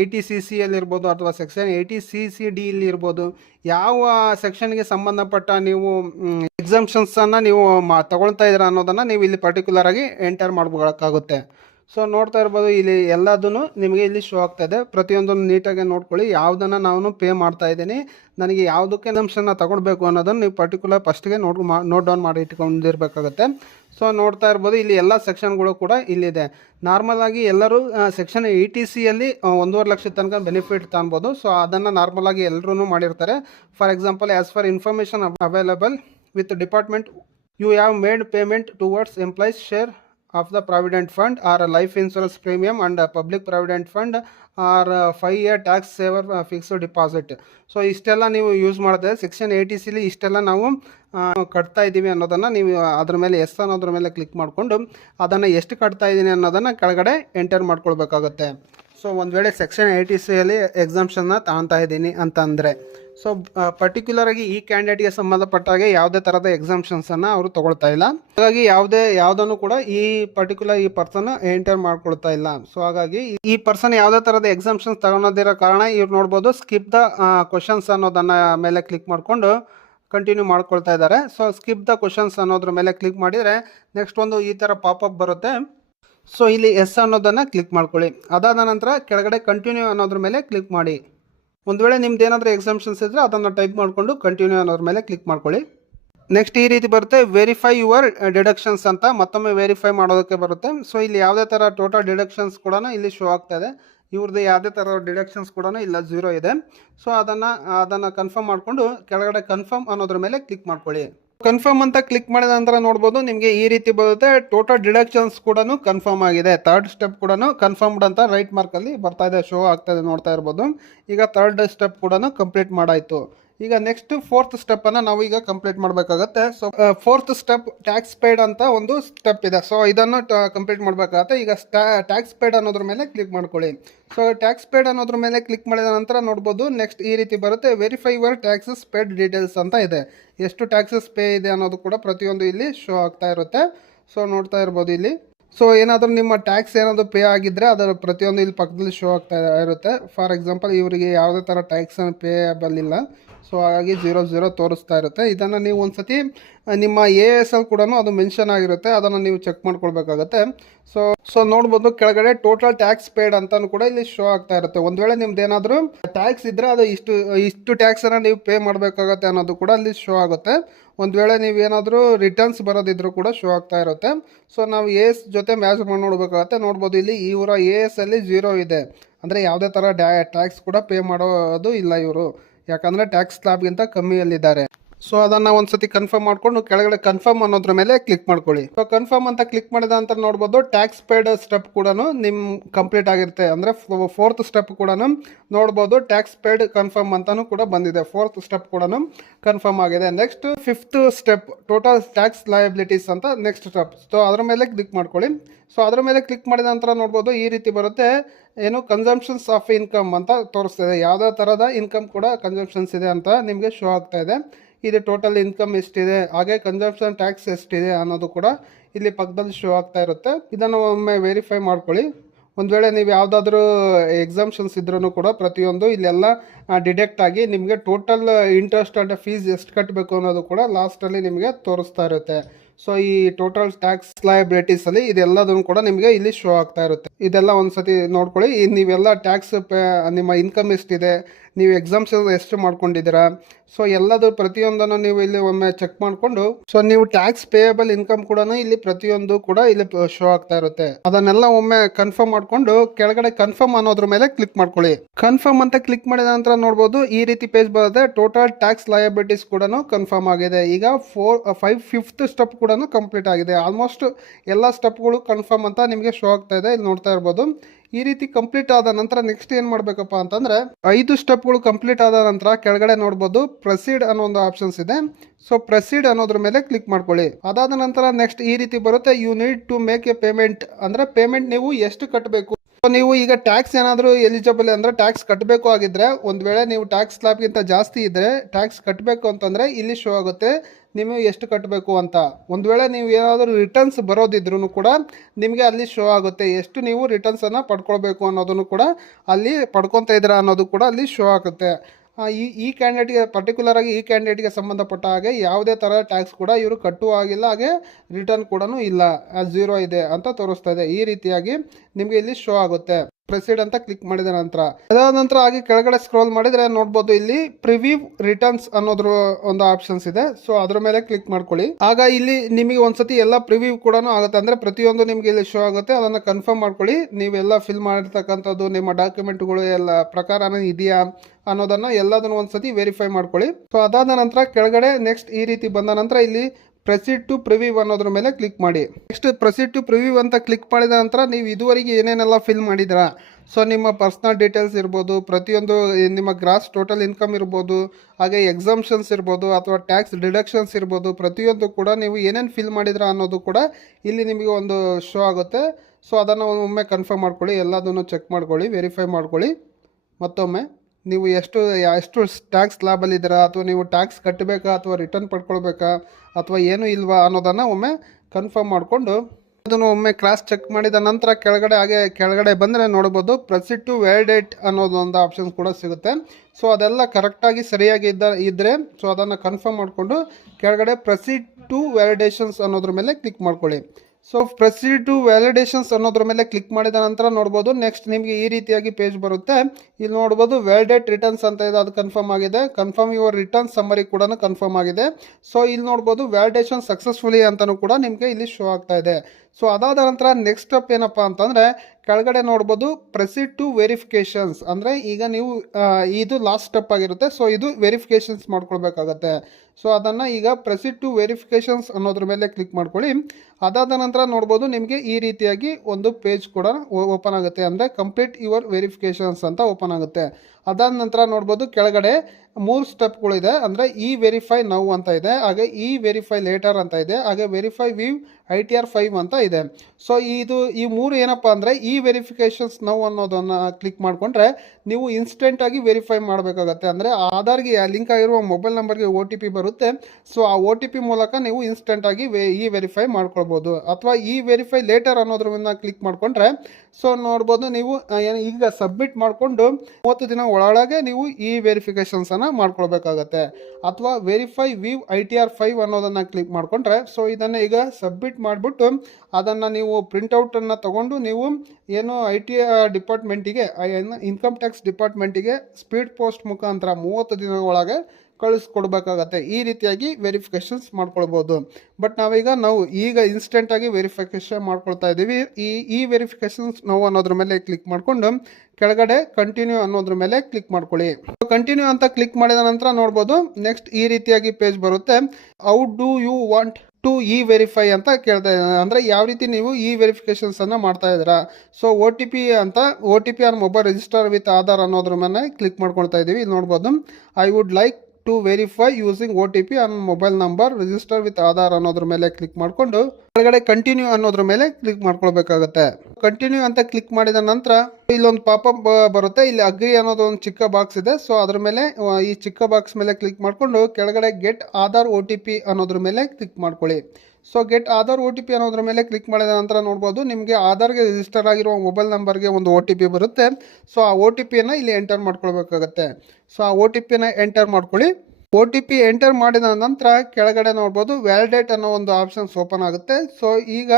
80CC ಇರ್ಬೋದು, ಅಥವಾ ಸೆಕ್ಷನ್ 80CCD ಇರ್ಬೋದು. ಯಾವ ಸೆಕ್ಷನ್ಗೆ ಸಂಬಂಧಪಟ್ಟ ನೀವು ಎಕ್ಸಾಮ್ಷನ್ಸನ್ನು ನೀವು ತಗೊಳ್ತಾ ಇದ್ದೀರಾ ಅನ್ನೋದನ್ನು ನೀವು ಇಲ್ಲಿ ಪರ್ಟಿಕ್ಯುಲರ್ ಆಗಿ ಎಂಟರ್ ಮಾಡ್ಬೇಕಾಗುತ್ತೆ. ಸೊ ನೋಡ್ತಾ ಇರ್ಬೋದು, ಇಲ್ಲಿ ಎಲ್ಲದೂ ನಿಮಗೆ ಇಲ್ಲಿ ಶೋ ಆಗ್ತಾ ಇದೆ. ಪ್ರತಿಯೊಂದನ್ನು ನೀಟಾಗಿ ನೋಡ್ಕೊಳ್ಳಿ. ಯಾವುದನ್ನು ನಾನು ಪೇ ಮಾಡ್ತಾ ಇದ್ದೀನಿ, ನನಗೆ ಯಾವುದಕ್ಕೆ ಎಕ್ಸಾಮ್ಷನ್ನ ತಗೊಳ್ಬೇಕು ಅನ್ನೋದನ್ನು ನೀವು ಪರ್ಟಿಕ್ಯುಲರ್ ಫಸ್ಟಿಗೆ ನೋಟ್ ಡೌನ್ ಮಾಡಿ ಇಟ್ಕೊಂಡಿರಬೇಕಾಗುತ್ತೆ. ಸೊ ನೋಡ್ತಾ ಇರ್ಬೋದು, ಇಲ್ಲಿ ಎಲ್ಲ ಸೆಕ್ಷನ್ಗಳು ಕೂಡ ಇಲ್ಲಿದೆ. ನಾರ್ಮಲ್ ಆಗಿ ಎಲ್ಲರೂ ಸೆಕ್ಷನ್ 80Cಯಲ್ಲಿ 1.5 ಲಕ್ಷದ ತನಕ ಬೆನಿಫಿಟ್ ತಗೊಬೋದು. ಸೊ ಅದನ್ನು ನಾರ್ಮಲ್ ಆಗಿ ಎಲ್ಲರೂ ಮಾಡಿರ್ತಾರೆ. For example, as for information available with department you have made payment towards employees share of the provident fund or a life insurance premium and a public provident fund or 5-year tax saver fixed deposit. So ಇಷ್ಟೆಲ್ಲ ನೀವು use ಮಾಡಿದ್ರೆ section 80Cಲಿ ಇಷ್ಟೆಲ್ಲ ನಾವು ಕಟ್ತಾ ಇದ್ದೀವಿ ಅನ್ನೋದನ್ನು ನೀವು ಅದ್ರ ಮೇಲೆ ಎಸ್ ಅನ್ನೋದ್ರ ಮೇಲೆ ಕ್ಲಿಕ್ ಮಾಡಿಕೊಂಡು ಅದನ್ನು ಎಷ್ಟು ಕಟ್ತಾ ಇದ್ದೀನಿ ಅನ್ನೋದನ್ನು ಕೆಳಗಡೆ ಎಂಟರ್ ಮಾಡ್ಕೊಳ್ಬೇಕಾಗುತ್ತೆ. ಸೊ ಒಂದು ವೇಳೆ ಸೆಕ್ಷನ್ 80Cಯಲ್ಲಿ ಎಕ್ಸಾಮ್ಷನ್ನ ತಗೊತಾ ಇದ್ದೀನಿ ಅಂತಂದರೆ ಸೊ ಪರ್ಟಿಕ್ಯುಲರಾಗಿ ಈ ಕ್ಯಾಂಡಿಡೇಟ್ಗೆ ಸಂಬಂಧಪಟ್ಟಾಗೆ ಯಾವುದೇ ಥರದ ಎಕ್ಸಾಮ್ಷನ್ಸನ್ನು ಅವರು ತೊಗೊಳ್ತಾ ಇಲ್ಲ. ಹಾಗಾಗಿ ಯಾವುದನ್ನು ಕೂಡ ಈ ಪರ್ಸನ್ ಎಂಟರ್ ಮಾಡ್ಕೊಳ್ತಾ ಇಲ್ಲ. ಸೊ ಹಾಗಾಗಿ ಈ ಪರ್ಸನ್ ಯಾವುದೇ ಥರದ ಎಕ್ಸಾಮ್ಷನ್ಸ್ ತಗೊಳೋದಿರೋ ಕಾರಣ ಇವ್ರು ನೋಡ್ಬೋದು ಸ್ಕಿಪ್ ದ ಕ್ವಶನ್ಸ್ ಅನ್ನೋದನ್ನು ಮೇಲೆ ಕ್ಲಿಕ್ ಮಾಡಿಕೊಂಡು ಕಂಟಿನ್ಯೂ ಮಾಡ್ಕೊಳ್ತಾ ಇದ್ದಾರೆ. ಸೊ ಸ್ಕಿಪ್ ದ ಕ್ವಶನ್ಸ್ ಅನ್ನೋದ್ರ ಮೇಲೆ ಕ್ಲಿಕ್ ಮಾಡಿದರೆ ನೆಕ್ಸ್ಟ್ ಒಂದು ಈ ಥರ ಪಾಪಪ್ ಬರುತ್ತೆ. ಸೊ ಇಲ್ಲಿ ಎಸ್ ಅನ್ನೋದನ್ನು ಕ್ಲಿಕ್ ಮಾಡ್ಕೊಳ್ಳಿ. ಅದಾದ ನಂತರ ಕೆಳಗಡೆ ಕಂಟಿನ್ಯೂ ಅನ್ನೋದ್ರ ಮೇಲೆ ಕ್ಲಿಕ್ ಮಾಡಿ. ಒಂದು ವೇಳೆ ನಿಮ್ದು ಏನಾದರೂ ಎಕ್ಸಾಮ್ಷನ್ಸ್ ಇದ್ದರೆ ಅದನ್ನು ಟೈಪ್ ಮಾಡಿಕೊಂಡು ಕಂಟಿನ್ಯೂ ಅನ್ನೋದ್ರ ಮೇಲೆ ಕ್ಲಿಕ್ ಮಾಡ್ಕೊಳ್ಳಿ. ನೆಕ್ಸ್ಟ್ ಈ ರೀತಿ ಬರುತ್ತೆ, ವೆರಿಫೈ ಯುವರ್ ಡಿಡಕ್ಷನ್ಸ್ ಅಂತ ಮತ್ತೊಮ್ಮೆ ವೆರಿಫೈ ಮಾಡೋದಕ್ಕೆ ಬರುತ್ತೆ. ಸೊ ಇಲ್ಲಿ ಯಾವುದೇ ಥರ ಟೋಟಲ್ ಡಿಡಕ್ಷನ್ಸ್ ಕೂಡ ಇಲ್ಲಿ ಶೋ ಆಗ್ತಾ ಇದೆ. ಇವ್ರದ್ದು ಯಾವುದೇ ಥರ ಡಿಡಕ್ಷನ್ಸ್ ಕೂಡ ಇಲ್ಲ, 0 ಇದೆ. ಸೊ ಅದನ್ನು ಕನ್ಫರ್ಮ್ ಮಾಡಿಕೊಂಡು ಕೆಳಗಡೆ ಕನ್ಫರ್ಮ್ ಅನ್ನೋದ್ರ ಮೇಲೆ ಕ್ಲಿಕ್ ಮಾಡ್ಕೊಳ್ಳಿ. ಕನ್ಫರ್ಮ್ ಅಂತ ಕ್ಲಿಕ್ ಮಾಡಿದ ನಂತರ ನೋಡ್ಬೋದು ನಿಮಗೆ ಈ ರೀತಿ ಬರುತ್ತೆ. ಟೋಟಲ್ ಡಿಡಕ್ಷನ್ಸ್ ಕೂಡ ಕನ್ಫರ್ಮ್ ಆಗಿದೆ. ಥರ್ಡ್ ಸ್ಟೆಪ್ ಕೂಡ ಕನ್ಫರ್ಮ್ಡ್ ಅಂತ ರೈಟ್ ಮಾರ್ಕಲ್ಲಿ ಬರ್ತಾ ಇದೆ, ಶೋ ಆಗ್ತಾ ಇದೆ, ನೋಡ್ತಾ ಇರ್ಬೋದು. ಈಗ ಥರ್ಡ್ ಸ್ಟೆಪ್ ಕೂಡ ಕಂಪ್ಲೀಟ್ ಮಾಡಾಯಿತು. ಈಗ ನೆಕ್ಸ್ಟ್ ಫೋರ್ತ್ ಸ್ಟೆಪ್ ಅನ್ನ ನಾವು ಈಗ ಕಂಪ್ಲೀಟ್ ಮಾಡಬೇಕಾಗತ್ತೆ. So fourth step tax paid ಅಂತ ಒಂದು ಸ್ಟೆಪ್ ಇದೆ. ಸೊ ಇದನ್ನು ಕಂಪ್ಲೀಟ್ ಮಾಡಬೇಕಾಗತ್ತೆ. ಈಗ ಟ್ಯಾಕ್ಸ್ ಪೇಡ್ ಅನ್ನೋದ್ರ ಮೇಲೆ ಕ್ಲಿಕ್ ಮಾಡ್ಕೊಳ್ಳಿ. ಸೊ ಟ್ಯಾಕ್ಸ್ ಪೇಡ್ ಅನ್ನೋದ್ರ ಮೇಲೆ ಕ್ಲಿಕ್ ಮಾಡಿದ ನಂತರ ನೋಡ್ಬೋದು ನೆಕ್ಸ್ಟ್ ಈ ರೀತಿ ಬರುತ್ತೆ. Verify your taxes paid details ಅಂತ ಇದೆ. ಎಷ್ಟು ಟ್ಯಾಕ್ಸಸ್ ಪೇ ಇದೆ ಅನ್ನೋದು ಕೂಡ ಪ್ರತಿಯೊಂದು ಇಲ್ಲಿ ಶೋ ಆಗ್ತಾ ಇರುತ್ತೆ. ಸೊ ನೋಡ್ತಾ ಇರ್ಬೋದು ಇಲ್ಲಿ. ಸೊ ಏನಾದರೂ ನಿಮ್ಮ ಟ್ಯಾಕ್ಸ್ ಏನಾದರೂ ಪೇ ಆಗಿದ್ದರೆ ಅದರ ಪ್ರತಿಯೊಂದು ಇಲ್ಲಿ ಪಕ್ಕದಲ್ಲಿ ಶೋ ಆಗ್ತಾ ಇರುತ್ತೆ. ಫಾರ್ ಎಕ್ಸಾಂಪಲ್ ಇವರಿಗೆ ಯಾವುದೇ ಥರ ಟ್ಯಾಕ್ಸ್ ಪೇಯಬಲ್ ಇಲ್ಲ, ಸೊ ಹಾಗಾಗಿ 00 ತೋರಿಸ್ತಾ ಇರುತ್ತೆ. ಇದನ್ನು ನೀವು ಒಂದ್ಸತಿ ನಿಮ್ಮ ASL ಕೂಡ ಅದು ಮೆನ್ಷನ್ ಆಗಿರುತ್ತೆ, ಅದನ್ನು ನೀವು ಚೆಕ್ ಮಾಡ್ಕೊಳ್ಬೇಕಾಗತ್ತೆ. ಸೊ ನೋಡ್ಬೋದು ಕೆಳಗಡೆ ಟೋಟಲ್ ಟ್ಯಾಕ್ಸ್ ಪೇಡ್ ಅಂತಾನು ಕೂಡ ಇಲ್ಲಿ ಶೋ ಆಗ್ತಾ ಇರುತ್ತೆ. ಒಂದು ವೇಳೆ ನಿಮ್ದು ಏನಾದರೂ ಟ್ಯಾಕ್ಸ್ ಇದ್ದರೆ ಅದು ಇಷ್ಟು ಟ್ಯಾಕ್ಸನ್ನು ನೀವು ಪೇ ಮಾಡಬೇಕಾಗತ್ತೆ ಅನ್ನೋದು ಕೂಡ ಅಲ್ಲಿ ಶೋ ಆಗುತ್ತೆ. ಒಂದು ವೇಳೆ ನೀವೇನಾದರೂ ರಿಟರ್ನ್ಸ್ ಬರೋದಿದ್ರು ಕೂಡ ಶೋ ಆಗ್ತಾ ಇರುತ್ತೆ. ಸೊ ನಾವು AS ಜೊತೆ ಮ್ಯಾಚ್ ಮಾಡಿ ನೋಡಬೇಕಾಗತ್ತೆ. ನೋಡ್ಬೋದು ಇಲ್ಲಿ ಇವರ AS ಅಲ್ಲಿ 0 ಇದೆ, ಅಂದರೆ ಯಾವುದೇ ಥರ ಟ್ಯಾಕ್ಸ್ ಕೂಡ ಪೇ ಮಾಡೋದು ಇಲ್ಲ ಇವರು, ಯಾಕಂದರೆ ಟ್ಯಾಕ್ಸ್ ಸ್ಲಾಬ್ಗಿಂತ ಕಮ್ಮಿಯಲ್ಲಿದ್ದಾರೆ. ಸೊ ಅದನ್ನು ಒಂದ್ಸತಿ ಕನ್ಫರ್ಮ್ ಮಾಡಿಕೊಂಡು ಕೆಳಗಡೆ ಕನ್ಫರ್ಮ್ ಅನ್ನೋದ್ರ ಮೇಲೆ ಕ್ಲಿಕ್ ಮಾಡ್ಕೊಳ್ಳಿ. ಸೊ ಕನ್ಫರ್ಮ್ ಅಂತ ಕ್ಲಿಕ್ ಮಾಡಿದ ನಂತರ ನೋಡ್ಬೋದು ಟ್ಯಾಕ್ಸ್ ಪೇಡ್ ಸ್ಟೆಪ್ ಕೂಡ ನಿಮ್ಮ ಕಂಪ್ಲೀಟ್ ಆಗಿರುತ್ತೆ. ಅಂದರೆ ಫೋರ್ತ್ ಸ್ಟೆಪ್ ಕೂಡ ನೋಡ್ಬೋದು ಟ್ಯಾಕ್ಸ್ ಪೇಡ್ ಕನ್ಫರ್ಮ್ ಅಂತಾನು ಕೂಡ ಬಂದಿದೆ. ಫೋರ್ತ್ ಸ್ಟೆಪ್ ಕೂಡ ಕನ್ಫರ್ಮ್ ಆಗಿದೆ. Next fifth step total tax liabilities ಅಂತ ನೆಕ್ಸ್ಟ್ ಸ್ಟೆಪ್. ಸೊ ಅದರ ಮೇಲೆ ಕ್ಲಿಕ್ ಮಾಡ್ಕೊಳ್ಳಿ. ಸೊ ಅದರ ಮೇಲೆ ಕ್ಲಿಕ್ ಮಾಡಿದ ನಂತರ ನೋಡ್ಬೋದು ಈ ರೀತಿ ಬರುತ್ತೆ. ಏನು ಕನ್ಸಂಪ್ಷನ್ಸ್ ಆಫ್ ಇನ್ಕಮ್ ಅಂತ ತೋರಿಸ್ತಿದೆ. ಯಾವುದೇ ಥರದ ಇನ್ಕಮ್ ಕೂಡ ಕನ್ಸಂಪ್ಷನ್ಸ್ ಇದೆ ಅಂತ ನಿಮಗೆ ಶೋ ಆಗ್ತಾ ಇದೆ. ಇದು ಟೋಟಲ್ ಇನ್ಕಮ್ ಎಷ್ಟಿದೆ, ಹಾಗೆ ಕನ್ಸಂಪ್ಷನ್ ಟ್ಯಾಕ್ಸ್ ಎಷ್ಟಿದೆ ಅನ್ನೋದು ಕೂಡ ಇಲ್ಲಿ ಪಕ್ಕದಲ್ಲಿ ಶೋ ಆಗ್ತಾ ಇರುತ್ತೆ. ಇದನ್ನು ಒಮ್ಮೆ ವೆರಿಫೈ ಮಾಡ್ಕೊಳ್ಳಿ. ಒಂದು ವೇಳೆ ನೀವು ಯಾವುದಾದ್ರೂ ಎಕ್ಸಾಮ್ಷನ್ಸ್ ಇದ್ರೂ ಕೂಡ ಪ್ರತಿಯೊಂದು ಇಲ್ಲೆಲ್ಲ ಡಿಡಕ್ಟ್ ಆಗಿ ನಿಮಗೆ ಟೋಟಲ್ ಇಂಟ್ರೆಸ್ಟ್ ಆ್ಯಂಡ್ ಫೀಸ್ ಎಷ್ಟು ಕಟ್ಟಬೇಕು ಅನ್ನೋದು ಕೂಡ ಲಾಸ್ಟಲ್ಲಿ ನಿಮಗೆ ತೋರಿಸ್ತಾ ಇರುತ್ತೆ. ಸೊ ಈ ಟೋಟಲ್ ಟ್ಯಾಕ್ಸ್ ಲಯಬಿಲಿಟೀಸ್ ಅಲ್ಲಿ ಇದೆಲ್ಲದನ್ನು ಕೂಡ ನಿಮಗೆ ಇಲ್ಲಿ ಶೋ ಆಗ್ತಾ ಇರುತ್ತೆ. ಇದೆಲ್ಲ ಒಂದ್ಸತಿ ನೋಡ್ಕೊಳ್ಳಿ. ನೀವೆಲ್ಲ ಟ್ಯಾಕ್ಸ್ ನಿಮ್ಮ ಇನ್ಕಮ್ ಎಷ್ಟಿದೆ, ನೀವು ಎಕ್ಸಾಮ್ಸ್ ಎಷ್ಟು ಮಾಡ್ಕೊಂಡಿದ್ದೀರಾ, ಸೊ ಎಲ್ಲದು ಪ್ರತಿಯೊಂದನ್ನು ನೀವು ಇಲ್ಲಿ ಒಮ್ಮೆ ಚೆಕ್ ಮಾಡಿಕೊಂಡು ಸೊ ನೀವು ಟ್ಯಾಕ್ಸ್ ಪೇಯಬಲ್ ಇನ್ಕಮ್ ಕೂಡ ಇಲ್ಲಿ ಪ್ರತಿಯೊಂದು ಕೂಡ ಇಲ್ಲಿ ಶೋ ಆಗ್ತಾ ಇರುತ್ತೆ. ಅದನ್ನೆಲ್ಲ ಒಮ್ಮೆ ಕನ್ಫರ್ಮ್ ಮಾಡಿಕೊಂಡು ಕೆಳಗಡೆ ಕನ್ಫರ್ಮ್ ಅನ್ನೋದ್ರ ಮೇಲೆ ಕ್ಲಿಕ್ ಮಾಡ್ಕೊಳ್ಳಿ. ಕನ್ಫರ್ಮ್ ಅಂತ ಕ್ಲಿಕ್ ಮಾಡಿದ ನಂತರ ನೋಡ್ಬೋದು ಈ ರೀತಿ ಪೇಜ್ ಬರುತ್ತೆ. ಟೋಟಲ್ ಟ್ಯಾಕ್ಸ್ ಲಯಬಿಲಿಟೀಸ್ ಕೂಡ ಕನ್ಫರ್ಮ್ ಆಗಿದೆ. ಈಗ 5th ಸ್ಟೆಪ್ ಕೂಡ ಕಂಪ್ಲೀಟ್ ಆಗಿದೆ. ಆಲ್ಮೋಸ್ಟ್ ಎಲ್ಲ ಸ್ಟೆಪ್ಗಳು ಕನ್ಫರ್ಮ್ ಅಂತ ನಿಮಗೆ ಶೋ ಆಗ್ತಾ ಇದೆ. ಇಲ್ಲಿ ನೋಡ್ತಾ ಇರ್ಬೋದು. ಈ ರೀತಿ ಕಂಪ್ಲೀಟ್ ಆದ ನಂತರ ನೆಕ್ಸ್ಟ್ ಏನು ಮಾಡಬೇಕಪ್ಪ ಅಂತಂದರೆ 5 ಸ್ಟೆಪ್ಗಳು ಕಂಪ್ಲೀಟ್ ಆದ ನಂತರ ಕೆಳಗಡೆ ನೋಡ್ಬೋದು ಪ್ರೊಸೀಡ್ ಅನ್ನೋ ಒಂದು ಆಪ್ಷನ್ಸ್ ಇದೆ. ಸೊ ಪ್ರೊಸೀಡ್ ಅನ್ನೋದ್ರ ಮೇಲೆ ಕ್ಲಿಕ್ ಮಾಡ್ಕೊಳ್ಳಿ. ಅದಾದ ನಂತರ ನೆಕ್ಸ್ಟ್ ಈ ರೀತಿ ಬರುತ್ತೆ. You need to make a payment, ಅಂದರೆ ಪೇಮೆಂಟ್ ನೀವು ಎಷ್ಟು ಕಟ್ಟಬೇಕು. ಸೊ ನೀವು ಈಗ ಟ್ಯಾಕ್ಸ್ ಏನಾದರೂ ಎಲಿಜಿಬಲ್ ಅಂದರೆ ಟ್ಯಾಕ್ಸ್ ಕಟ್ಟಬೇಕು ಆಗಿದ್ರೆ, ಒಂದು ವೇಳೆ ನೀವು ಟ್ಯಾಕ್ಸ್ ಸ್ಲಾಬ್ಗಿಂತ ಜಾಸ್ತಿ ಇದ್ದರೆ ಟ್ಯಾಕ್ಸ್ ಕಟ್ಟಬೇಕು ಅಂತಂದರೆ ಇಲ್ಲಿ ಶೋ ಆಗುತ್ತೆ ನೀವು ಎಷ್ಟು ಕಟ್ಟಬೇಕು ಅಂತ. ಒಂದು ವೇಳೆ ನೀವು ಏನಾದರೂ ರಿಟರ್ನ್ಸ್ ಬರೋದಿದ್ರೂ ಕೂಡ ನಿಮಗೆ ಅಲ್ಲಿ ಶೋ ಆಗುತ್ತೆ ಎಷ್ಟು ನೀವು ರಿಟರ್ನ್ಸನ್ನು ಪಡ್ಕೊಳ್ಬೇಕು ಅನ್ನೋದನ್ನು ಕೂಡ ಅಲ್ಲಿ ಪಡ್ಕೊತಾ ಇದ್ದೀರಾ ಅನ್ನೋದು ಕೂಡ ಅಲ್ಲಿ ಶೋ ಆಗುತ್ತೆ. ಈ ಕ್ಯಾಂಡಿಡೇಟ್ಗೆ ಪರ್ಟಿಕ್ಯುಲರ್ ಆಗಿ ಈ ಕ್ಯಾಂಡಿಡೇಟ್ಗೆ ಸಂಬಂಧಪಟ್ಟ ಹಾಗೆ ಯಾವುದೇ ಥರ ಟ್ಯಾಕ್ಸ್ ಕೂಡ ಇವರು ಕಟ್ಟುವ ಆಗಿಲ್ಲ, ಹಾಗೆ ರಿಟರ್ನ್ ಕೂಡ ಇಲ್ಲ, 0 ಇದೆ ಅಂತ ತೋರಿಸ್ತಾ ಇದೆ. ಈ ರೀತಿಯಾಗಿ ನಿಮಗೆ ಇಲ್ಲಿ ಶೋ ಆಗುತ್ತೆ. ಪ್ರೊಸೀಡ್ ಅಂತ ಕ್ಲಿಕ್ ಮಾಡಿದ ನಂತರ ಅದಾದ ನಂತರ ಹಾಗೆ ಕೆಳಗಡೆ ಸ್ಕ್ರೋಲ್ ಮಾಡಿದರೆ ನೋಡ್ಬೋದು ಇಲ್ಲಿ ಪ್ರಿವ್ಯೂ ರಿಟರ್ನ್ಸ್ ಅನ್ನೋದ್ರ ಒಂದು ಆಪ್ಷನ್ಸ್ ಇದೆ. ಸೊ ಅದ್ರ ಮೇಲೆ ಕ್ಲಿಕ್ ಮಾಡ್ಕೊಳ್ಳಿ. ಆಗ ಇಲ್ಲಿ ನಿಮಗೆ ಒಂದ್ಸತಿ ಎಲ್ಲ ಪ್ರಿವ್ಯೂ ಕೂಡ ಆಗುತ್ತೆ, ಅಂದರೆ ಪ್ರತಿಯೊಂದು ನಿಮಗೆ ಇಲ್ಲಿ ಶೋ ಆಗುತ್ತೆ. ಅದನ್ನು ಕನ್ಫರ್ಮ್ ಮಾಡ್ಕೊಳ್ಳಿ. ನೀವೆಲ್ಲ ಫಿಲ್ ಮಾಡಿರ್ತಕ್ಕಂಥದ್ದು ನಿಮ್ಮ ಡಾಕ್ಯುಮೆಂಟ್ಗಳು ಎಲ್ಲ ಪ್ರಕಾರನೇ ಇದೆಯಾ ಅನ್ನೋದನ್ನು ಎಲ್ಲದನ್ನು ಒಂದ್ಸತಿ ವೆರಿಫೈ ಮಾಡ್ಕೊಳ್ಳಿ. ಸೊ ಅದಾದ ನಂತರ ಕೆಳಗಡೆ ನೆಕ್ಸ್ಟ್ ಈ ರೀತಿ ಬಂದ ನಂತರ ಇಲ್ಲಿ ಪ್ರೊಸೀಡ್ ಟು ಪ್ರಿವ್ಯೂ ಅನ್ನೋದ್ರ ಮೇಲೆ ಕ್ಲಿಕ್ ಮಾಡಿ. ನೆಕ್ಸ್ಟ್ ಪ್ರೊಸೀಡ್ ಟು ಪ್ರಿವ್ಯೂ ಅಂತ ಕ್ಲಿಕ್ ಮಾಡಿದ ನಂತರ ನೀವು ಇದುವರೆಗೆ ಏನೇನೆಲ್ಲ ಫಿಲ್ ಮಾಡಿದ್ರಾ, ಸೊ ನಿಮ್ಮ ಪರ್ಸ್ನಲ್ ಡೀಟೇಲ್ಸ್ ಇರ್ಬೋದು, ಪ್ರತಿಯೊಂದು ನಿಮ್ಮ ಗ್ರಾಸ್ ಟೋಟಲ್ ಇನ್ಕಮ್ ಇರ್ಬೋದು, ಹಾಗೆ ಎಕ್ಸಾಮ್ಷನ್ಸ್ ಇರ್ಬೋದು ಅಥವಾ ಟ್ಯಾಕ್ಸ್ ಡಿಡಕ್ಷನ್ಸ್ ಇರ್ಬೋದು, ಪ್ರತಿಯೊಂದು ಕೂಡ ನೀವು ಏನೇನು ಫಿಲ್ ಮಾಡಿದ್ರಾ ಅನ್ನೋದು ಕೂಡ ಇಲ್ಲಿ ನಿಮಗೆ ಒಂದು ಶೋ ಆಗುತ್ತೆ. ಸೊ ಅದನ್ನು ಒಮ್ಮೆ ಕನ್ಫರ್ಮ್ ಮಾಡ್ಕೊಳ್ಳಿ. ಎಲ್ಲದನ್ನು ಚೆಕ್ ಮಾಡ್ಕೊಳ್ಳಿ, ವೆರಿಫೈ ಮಾಡ್ಕೊಳ್ಳಿ. ಮತ್ತೊಮ್ಮೆ ನೀವು ಎಷ್ಟು ಟ್ಯಾಕ್ಸ್ ಲಾಭಲ್ಲಿದ್ದೀರಾ, ಅಥವಾ ನೀವು ಟ್ಯಾಕ್ಸ್ ಕಟ್ಟಬೇಕಾ ಅಥವಾ ರಿಟರ್ನ್ ಪಡ್ಕೊಳ್ಬೇಕಾ ಅಥವಾ ಏನೂ ಇಲ್ವಾ ಅನ್ನೋದನ್ನು ಒಮ್ಮೆ ಕನ್ಫರ್ಮ್ ಮಾಡಿಕೊಂಡು ಅದನ್ನು ಒಮ್ಮೆ ಕ್ರಾಸ್ ಚೆಕ್ ಮಾಡಿದ ನಂತರ ಕೆಳಗಡೆ ಬಂದರೆ ನೋಡ್ಬೋದು ಪ್ರೊಸೀಡ್ ಟು ವ್ಯಾಲಿಡೇಟ್ ಅನ್ನೋದು ಒಂದು ಆಪ್ಷನ್ ಕೂಡ ಸಿಗುತ್ತೆ. ಸೊ ಅದೆಲ್ಲ ಕರೆಕ್ಟಾಗಿ ಸರಿಯಾಗಿ ಇದ್ದರೆ ಸೊ ಅದನ್ನು ಕನ್ಫರ್ಮ್ ಮಾಡಿಕೊಂಡು ಕೆಳಗಡೆ ಪ್ರೊಸೀಡ್ ಟು ವ್ಯಾಲಿಡೇಷನ್ಸ್ ಅನ್ನೋದ್ರ ಮೇಲೆ ಕ್ಲಿಕ್ ಮಾಡ್ಕೊಳ್ಳಿ. ಸೊ ಪ್ರೊಸೀಡ್ ಟು ವ್ಯಾಲಿಡೇಷನ್ಸ್ ಅನ್ನೋದ್ರ ಮೇಲೆ ಕ್ಲಿಕ್ ಮಾಡಿದ ನಂತರ ನೋಡ್ಬೋದು ನೆಕ್ಸ್ಟ್ ನಿಮಗೆ ಈ ರೀತಿಯಾಗಿ ಪೇಜ್ ಬರುತ್ತೆ. ಇಲ್ಲಿ ನೋಡ್ಬೋದು ವ್ಯಾಲಿಡೇಟ್ ರಿಟರ್ನ್ಸ್ ಅಂತ ಇದೆ, ಅದು ಕನ್ಫರ್ಮ್ ಆಗಿದೆ. ಕನ್ಫರ್ಮ್ ಯುವರ್ ರಿಟರ್ನ್ ಸಮ್ಮರಿ ಕೂಡ ಕನ್ಫರ್ಮ್ ಆಗಿದೆ. ಸೊ ಇಲ್ಲಿ ನೋಡ್ಬೋದು ವ್ಯಾಲಿಡೇಷನ್ ಸಕ್ಸಸ್ಫುಲಿ ಅಂತಲೂ ಕೂಡ ನಿಮಗೆ ಇಲ್ಲಿ ಶೋ ಆಗ್ತಾ ಇದೆ. ಸೊ ಅದಾದ ನಂತರ ನೆಕ್ಸ್ಟ್ ಸ್ಟೆಪ್ ಏನಪ್ಪ ಅಂತಂದರೆ ಕೆಳಗಡೆ ನೋಡ್ಬೋದು ಪ್ರೊಸೀಡ್ ಟು ವೆರಿಫಿಕೇಷನ್ಸ್, ಅಂದರೆ ಈಗ ನೀವು ಇದು ಲಾಸ್ಟ್ ಸ್ಟೆಪ್ ಆಗಿರುತ್ತೆ. ಸೊ ಇದು ವೆರಿಫಿಕೇಷನ್ಸ್ ಮಾಡ್ಕೊಳ್ಬೇಕಾಗತ್ತೆ. ಸೊ ಅದನ್ನು ಈಗ ಪ್ರೊಸೀಡ್ ಟು ವೆರಿಫಿಕೇಷನ್ಸ್ ಅನ್ನೋದ್ರ ಮೇಲೆ ಕ್ಲಿಕ್ ಮಾಡ್ಕೊಳ್ಳಿ. ಅದಾದ ನಂತರ ನೋಡ್ಬೋದು ನಿಮಗೆ ಈ ರೀತಿಯಾಗಿ ಒಂದು ಪೇಜ್ ಕೂಡ ಓಪನ್ ಆಗುತ್ತೆ, ಅಂದರೆ ಕಂಪ್ಲೀಟ್ ಯುವರ್ ವೆರಿಫಿಕೇಷನ್ಸ್ ಅಂತ ಓಪನ್ ಆಗುತ್ತೆ. ಅದಾದ ನಂತರ ನೋಡ್ಬೋದು ಕೆಳಗಡೆ 3 ಸ್ಟೆಪ್ಗಳಿದೆ, ಅಂದರೆ ಇ ವೆರಿಫೈ ನೌ ಅಂತ ಇದೆ, ಹಾಗೆ ಇ ವೆರಿಫೈ ಲೇಟರ್ ಅಂತ ಇದೆ, ಹಾಗೆ ವೆರಿಫೈ ವಿವ್ ITR 5 ಅಂತ ಇದೆ. ಸೊ ಈ 3 ಏನಪ್ಪ ಅಂದರೆ ಇ ವೆರಿಫಿಕೇಷನ್ಸ್ ನೌ ಅನ್ನೋದನ್ನು ಕ್ಲಿಕ್ ಮಾಡಿಕೊಂಡ್ರೆ ನೀವು ಇನ್ಸ್ಟೆಂಟಾಗಿ ವೆರಿಫೈ ಮಾಡಬೇಕಾಗತ್ತೆ. ಅಂದರೆ ಆಧಾರ್ಗೆ ಲಿಂಕ್ ಆಗಿರುವ ಮೊಬೈಲ್ ನಂಬರ್ಗೆ OTP ಬರುತ್ತೆ. ಸೊ ಆ OTP ಮೂಲಕ ನೀವು ಇನ್ಸ್ಟೆಂಟಾಗಿ ಇ ವೆರಿಫೈ ಮಾಡ್ಕೊಳ್ಬೋದು. ಅಥವಾ ಇ ವೆರಿಫೈ ಲೇಟರ್ ಅನ್ನೋದ್ರ ಮೇಲೆ ಕ್ಲಿಕ್ ಮಾಡಿಕೊಂಡ್ರೆ ಸೊ ನೋಡ್ಬೋದು ನೀವು ಈಗ ಸಬ್ಮಿಟ್ ಮಾಡಿಕೊಂಡು 30 ದಿನ ಒಳಗೆ ನೀವು ಇ ವೆರಿಫಿಕೇಷನ್ಸನ್ನು ಮಾಡ್ಕೊಳ್ಬೇಕಾಗತ್ತೆ. ಅಥವಾ ವೆರಿಫೈ ವಿವ್ ITR 5 ಅನ್ನೋದನ್ನು ಕ್ಲಿಕ್ ಮಾಡಿಕೊಂಡ್ರೆ ಸೊ ಇದನ್ನು ಈಗ ಸಬ್ಮಿಟ್ ಮಾಡಿಬಿಟ್ಟು ಅದನ್ನು ನೀವು ಪ್ರಿಂಟೌಟನ್ನು ತೊಗೊಂಡು ನೀವು ಏನು IT ಡಿಪಾರ್ಟ್ಮೆಂಟಿಗೆ, ಇನ್ಕಮ್ ಟ್ಯಾಕ್ಸ್ ಡಿಪಾರ್ಟ್ಮೆಂಟಿಗೆ ಸ್ಪೀಡ್ ಪೋಸ್ಟ್ ಮುಖಾಂತರ 30 ದಿನಗಳ ಒಳಗೆ ಕಳಿಸ್ಕೊಡ್ಬೇಕಾಗತ್ತೆ. ಈ ರೀತಿಯಾಗಿ ವೆರಿಫಿಕೇಷನ್ಸ್ ಮಾಡ್ಕೊಳ್ಬೋದು. ಬಟ್ ನಾವು ಈಗ ಇನ್ಸ್ಟೆಂಟಾಗಿ ವೆರಿಫಿಕೇಷನ್ ಮಾಡ್ಕೊಳ್ತಾ ಇದ್ದೀವಿ. ಈ ವೆರಿಫಿಕೇಷನ್ಸ್ ನಾವು ಅನ್ನೋದ್ರ ಮೇಲೆ ಕ್ಲಿಕ್ ಮಾಡಿಕೊಂಡು ಕೆಳಗಡೆ ಕಂಟಿನ್ಯೂ ಅನ್ನೋದ್ರ ಮೇಲೆ ಕ್ಲಿಕ್ ಮಾಡ್ಕೊಳ್ಳಿ. ಕಂಟಿನ್ಯೂ ಅಂತ ಕ್ಲಿಕ್ ಮಾಡಿದ ನಂತರ ನೋಡ್ಬೋದು ನೆಕ್ಸ್ಟ್ ಈ ರೀತಿಯಾಗಿ ಪೇಜ್ ಬರುತ್ತೆ. How do you want to e verify ಅಂತ ಕೇಳ್ತಾ ಇದ್ದಾರೆ, ಅಂದರೆ ಯಾವ ರೀತಿ ನೀವು ಇ ವೆರಿಫಿಕೇಷನ್ಸನ್ನು ಮಾಡ್ತಾ ಇದ್ದೀರಾ. So OTP on mobile register with Aadhaar ಅನ್ನೋದ್ರ ಮೇಲೆ ಕ್ಲಿಕ್ ಮಾಡ್ಕೊಳ್ತಾ ಇದ್ದೀವಿ. ಇಲ್ಲಿ ನೋಡ್ಬೋದು I would like to verify using OTP on mobile number register with Aadhaar ಅನ್ನೋದ್ರ ಮೇಲೆ ಕ್ಲಿಕ್ ಮಾಡಿಕೊಂಡು ಕೆಳಗಡೆ ಕಂಟಿನ್ಯೂ ಅನ್ನೋದ್ರ ಮೇಲೆ ಕ್ಲಿಕ್ ಮಾಡ್ಕೊಳ್ಬೇಕಾಗತ್ತೆ. ಕಂಟಿನ್ಯೂ ಅಂತ ಕ್ಲಿಕ್ ಮಾಡಿದ ನಂತರ ಇಲ್ಲೊಂದು ಪಾಪಪ್ ಬರುತ್ತೆ. ಇಲ್ಲಿ ಅಗ್ರಿ ಅನ್ನೋದು ಒಂದು ಚಿಕ್ಕ ಬಾಕ್ಸ್ ಇದೆ. ಸೊ ಅದ್ರ ಮೇಲೆ ಈ ಚಿಕ್ಕ ಬಾಕ್ಸ್ ಮೇಲೆ ಕ್ಲಿಕ್ ಮಾಡಿಕೊಂಡು ಕೆಳಗಡೆ ಗೆಟ್ ಆಧಾರ್ OTP ಅನ್ನೋದ್ರ ಮೇಲೆ ಕ್ಲಿಕ್ ಮಾಡ್ಕೊಳ್ಳಿ. ಸೊ ಗೆಟ್ ಆಧಾರ್ OTP ಅನ್ನೋದ್ರ ಮೇಲೆ ಕ್ಲಿಕ್ ಮಾಡಿದ ನಂತರ ನೋಡ್ಬೋದು ನಿಮಗೆ ಆಧಾರ್ಗೆ ರಿಜಿಸ್ಟರ್ ಆಗಿರೋ ಮೊಬೈಲ್ ನಂಬರ್ಗೆ ಒಂದು OTP ಬರುತ್ತೆ. ಸೊ ಆ OTPಯನ್ನು ಇಲ್ಲಿ ಎಂಟರ್ ಮಾಡ್ಕೊಳ್ಬೇಕಾಗತ್ತೆ. ಸೊ ಆ OTPನ ಎಂಟರ್ ಮಾಡ್ಕೊಳ್ಳಿ. OTP ಎಂಟರ್ ಮಾಡಿದ ನಂತರ ಕೆಳಗಡೆ ನೋಡ್ಬೋದು ವ್ಯಾಲಿಡೇಟ್ ಅನ್ನೋ ಒಂದು ಆಪ್ಷನ್ಸ್ ಓಪನ್ ಆಗುತ್ತೆ. ಸೊ ಈಗ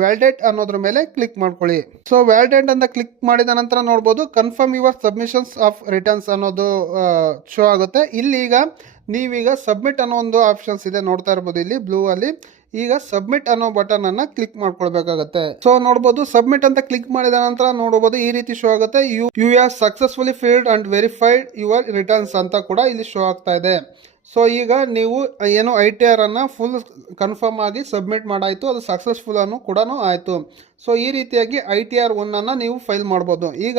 ವ್ಯಾಲಿಡೇಟ್ ಅನ್ನೋದ್ರ ಮೇಲೆ ಕ್ಲಿಕ್ ಮಾಡ್ಕೊಳ್ಳಿ. ಸೊ ವ್ಯಾಲಿಡೇಟ್ ಅಂತ ಕ್ಲಿಕ್ ಮಾಡಿದ ನಂತರ ನೋಡ್ಬೋದು confirm your submissions of returns ಅನ್ನೋದು ಶೋ ಆಗುತ್ತೆ. ಇಲ್ಲಿ ಈಗ ನೀವೀಗ ಸಬ್ಮಿಟ್ ಅನ್ನೋ ಒಂದು ಆಪ್ಷನ್ಸ್ ಇದೆ, ನೋಡ್ತಾ ಇರ್ಬೋದು ಇಲ್ಲಿ ಬ್ಲೂ ಅಲ್ಲಿ. ಈಗ ಸಬ್ಮಿಟ್ ಅನ್ನೋ ಬಟನ್ ಅನ್ನ ಕ್ಲಿಕ್ ಮಾಡ್ಕೊಳ್ಬೇಕಾಗತ್ತೆ. ಸೊ ನೋಡ್ಬೋದು ಸಬ್ಮಿಟ್ ಅಂತ ಕ್ಲಿಕ್ ಮಾಡಿದ ನಂತರ ನೋಡಬಹುದು ಈ ರೀತಿ ಶೋ ಆಗುತ್ತೆ. You have successfully filed and verified your returns ಅಂತ ಕೂಡ ಇಲ್ಲಿ ಶೋ ಆಗ್ತಾ ಇದೆ. ಸೊ ಈಗ ನೀವು ಏನು ITR ಅನ್ನ ಫುಲ್ ಕನ್ಫರ್ಮ್ ಆಗಿ ಸಬ್ಮಿಟ್ ಮಾಡಾಯಿತು, ಅದು ಸಕ್ಸಸ್ಫುಲ್ ಅನ್ನು ಕೂಡ ಆಯಿತು. ಸೊ ಈ ರೀತಿಯಾಗಿ ITR 1 ಅನ್ನು ನೀವು ಫೈಲ್ ಮಾಡ್ಬೋದು. ಈಗ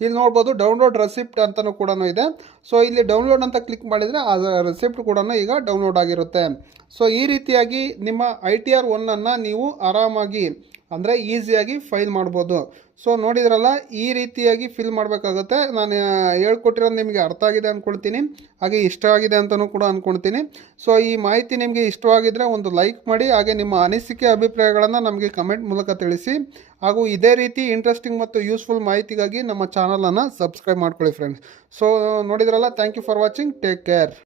ಇಲ್ಲಿ ನೋಡ್ಬೋದು ಡೌನ್ಲೋಡ್ ರೆಸಿಪ್ಟ್ ಅಂತಲೂ ಕೂಡ ಇದೆ. ಸೊ ಇಲ್ಲಿ ಡೌನ್ಲೋಡ್ ಅಂತ ಕ್ಲಿಕ್ ಮಾಡಿದರೆ ಆ ರೆಸಿಪ್ಟ್ ಕೂಡ ಈಗ ಡೌನ್ಲೋಡ್ ಆಗಿರುತ್ತೆ. ಸೊ ಈ ರೀತಿಯಾಗಿ ನಿಮ್ಮ ITR 1 ಅನ್ನು ನೀವು ಆರಾಮಾಗಿ ಅಂದರೆ ಈಸಿಯಾಗಿ ಫೈಲ್ ಮಾಡ್ಬೋದು. ಸೊ ನೋಡಿದ್ರಲ್ಲ, ಈ ರೀತಿಯಾಗಿ ಫಿಲ್ ಮಾಡಬೇಕಾಗುತ್ತೆ. ನಾನು ಹೇಳ್ಕೊಟ್ಟಿರೋದು ನಿಮಗೆ ಅರ್ಥ ಆಗಿದೆ ಅಂದ್ಕೊಳ್ತೀನಿ, ಹಾಗೆ ಇಷ್ಟ ಆಗಿದೆ ಅಂತಲೂ ಕೂಡ ಅಂದ್ಕೊಳ್ತೀನಿ. ಸೊ ಈ ಮಾಹಿತಿ ನಿಮಗೆ ಇಷ್ಟವಾಗಿದ್ದರೆ ಒಂದು ಲೈಕ್ ಮಾಡಿ, ಹಾಗೆ ನಿಮ್ಮ ಅನಿಸಿಕೆ ಅಭಿಪ್ರಾಯಗಳನ್ನು ನಮಗೆ ಕಮೆಂಟ್ ಮೂಲಕ ತಿಳಿಸಿ. ಹಾಗೂ ಇದೇ ರೀತಿ ಇಂಟ್ರೆಸ್ಟಿಂಗ್ ಮತ್ತು ಯೂಸ್ಫುಲ್ ಮಾಹಿತಿಗಾಗಿ ನಮ್ಮ ಚಾನಲನ್ನು ಸಬ್ಸ್ಕ್ರೈಬ್ ಮಾಡ್ಕೊಳ್ಳಿ ಫ್ರೆಂಡ್ಸ್. ಸೊ ನೋಡಿದ್ರಲ್ಲ, thank you for watching, take care.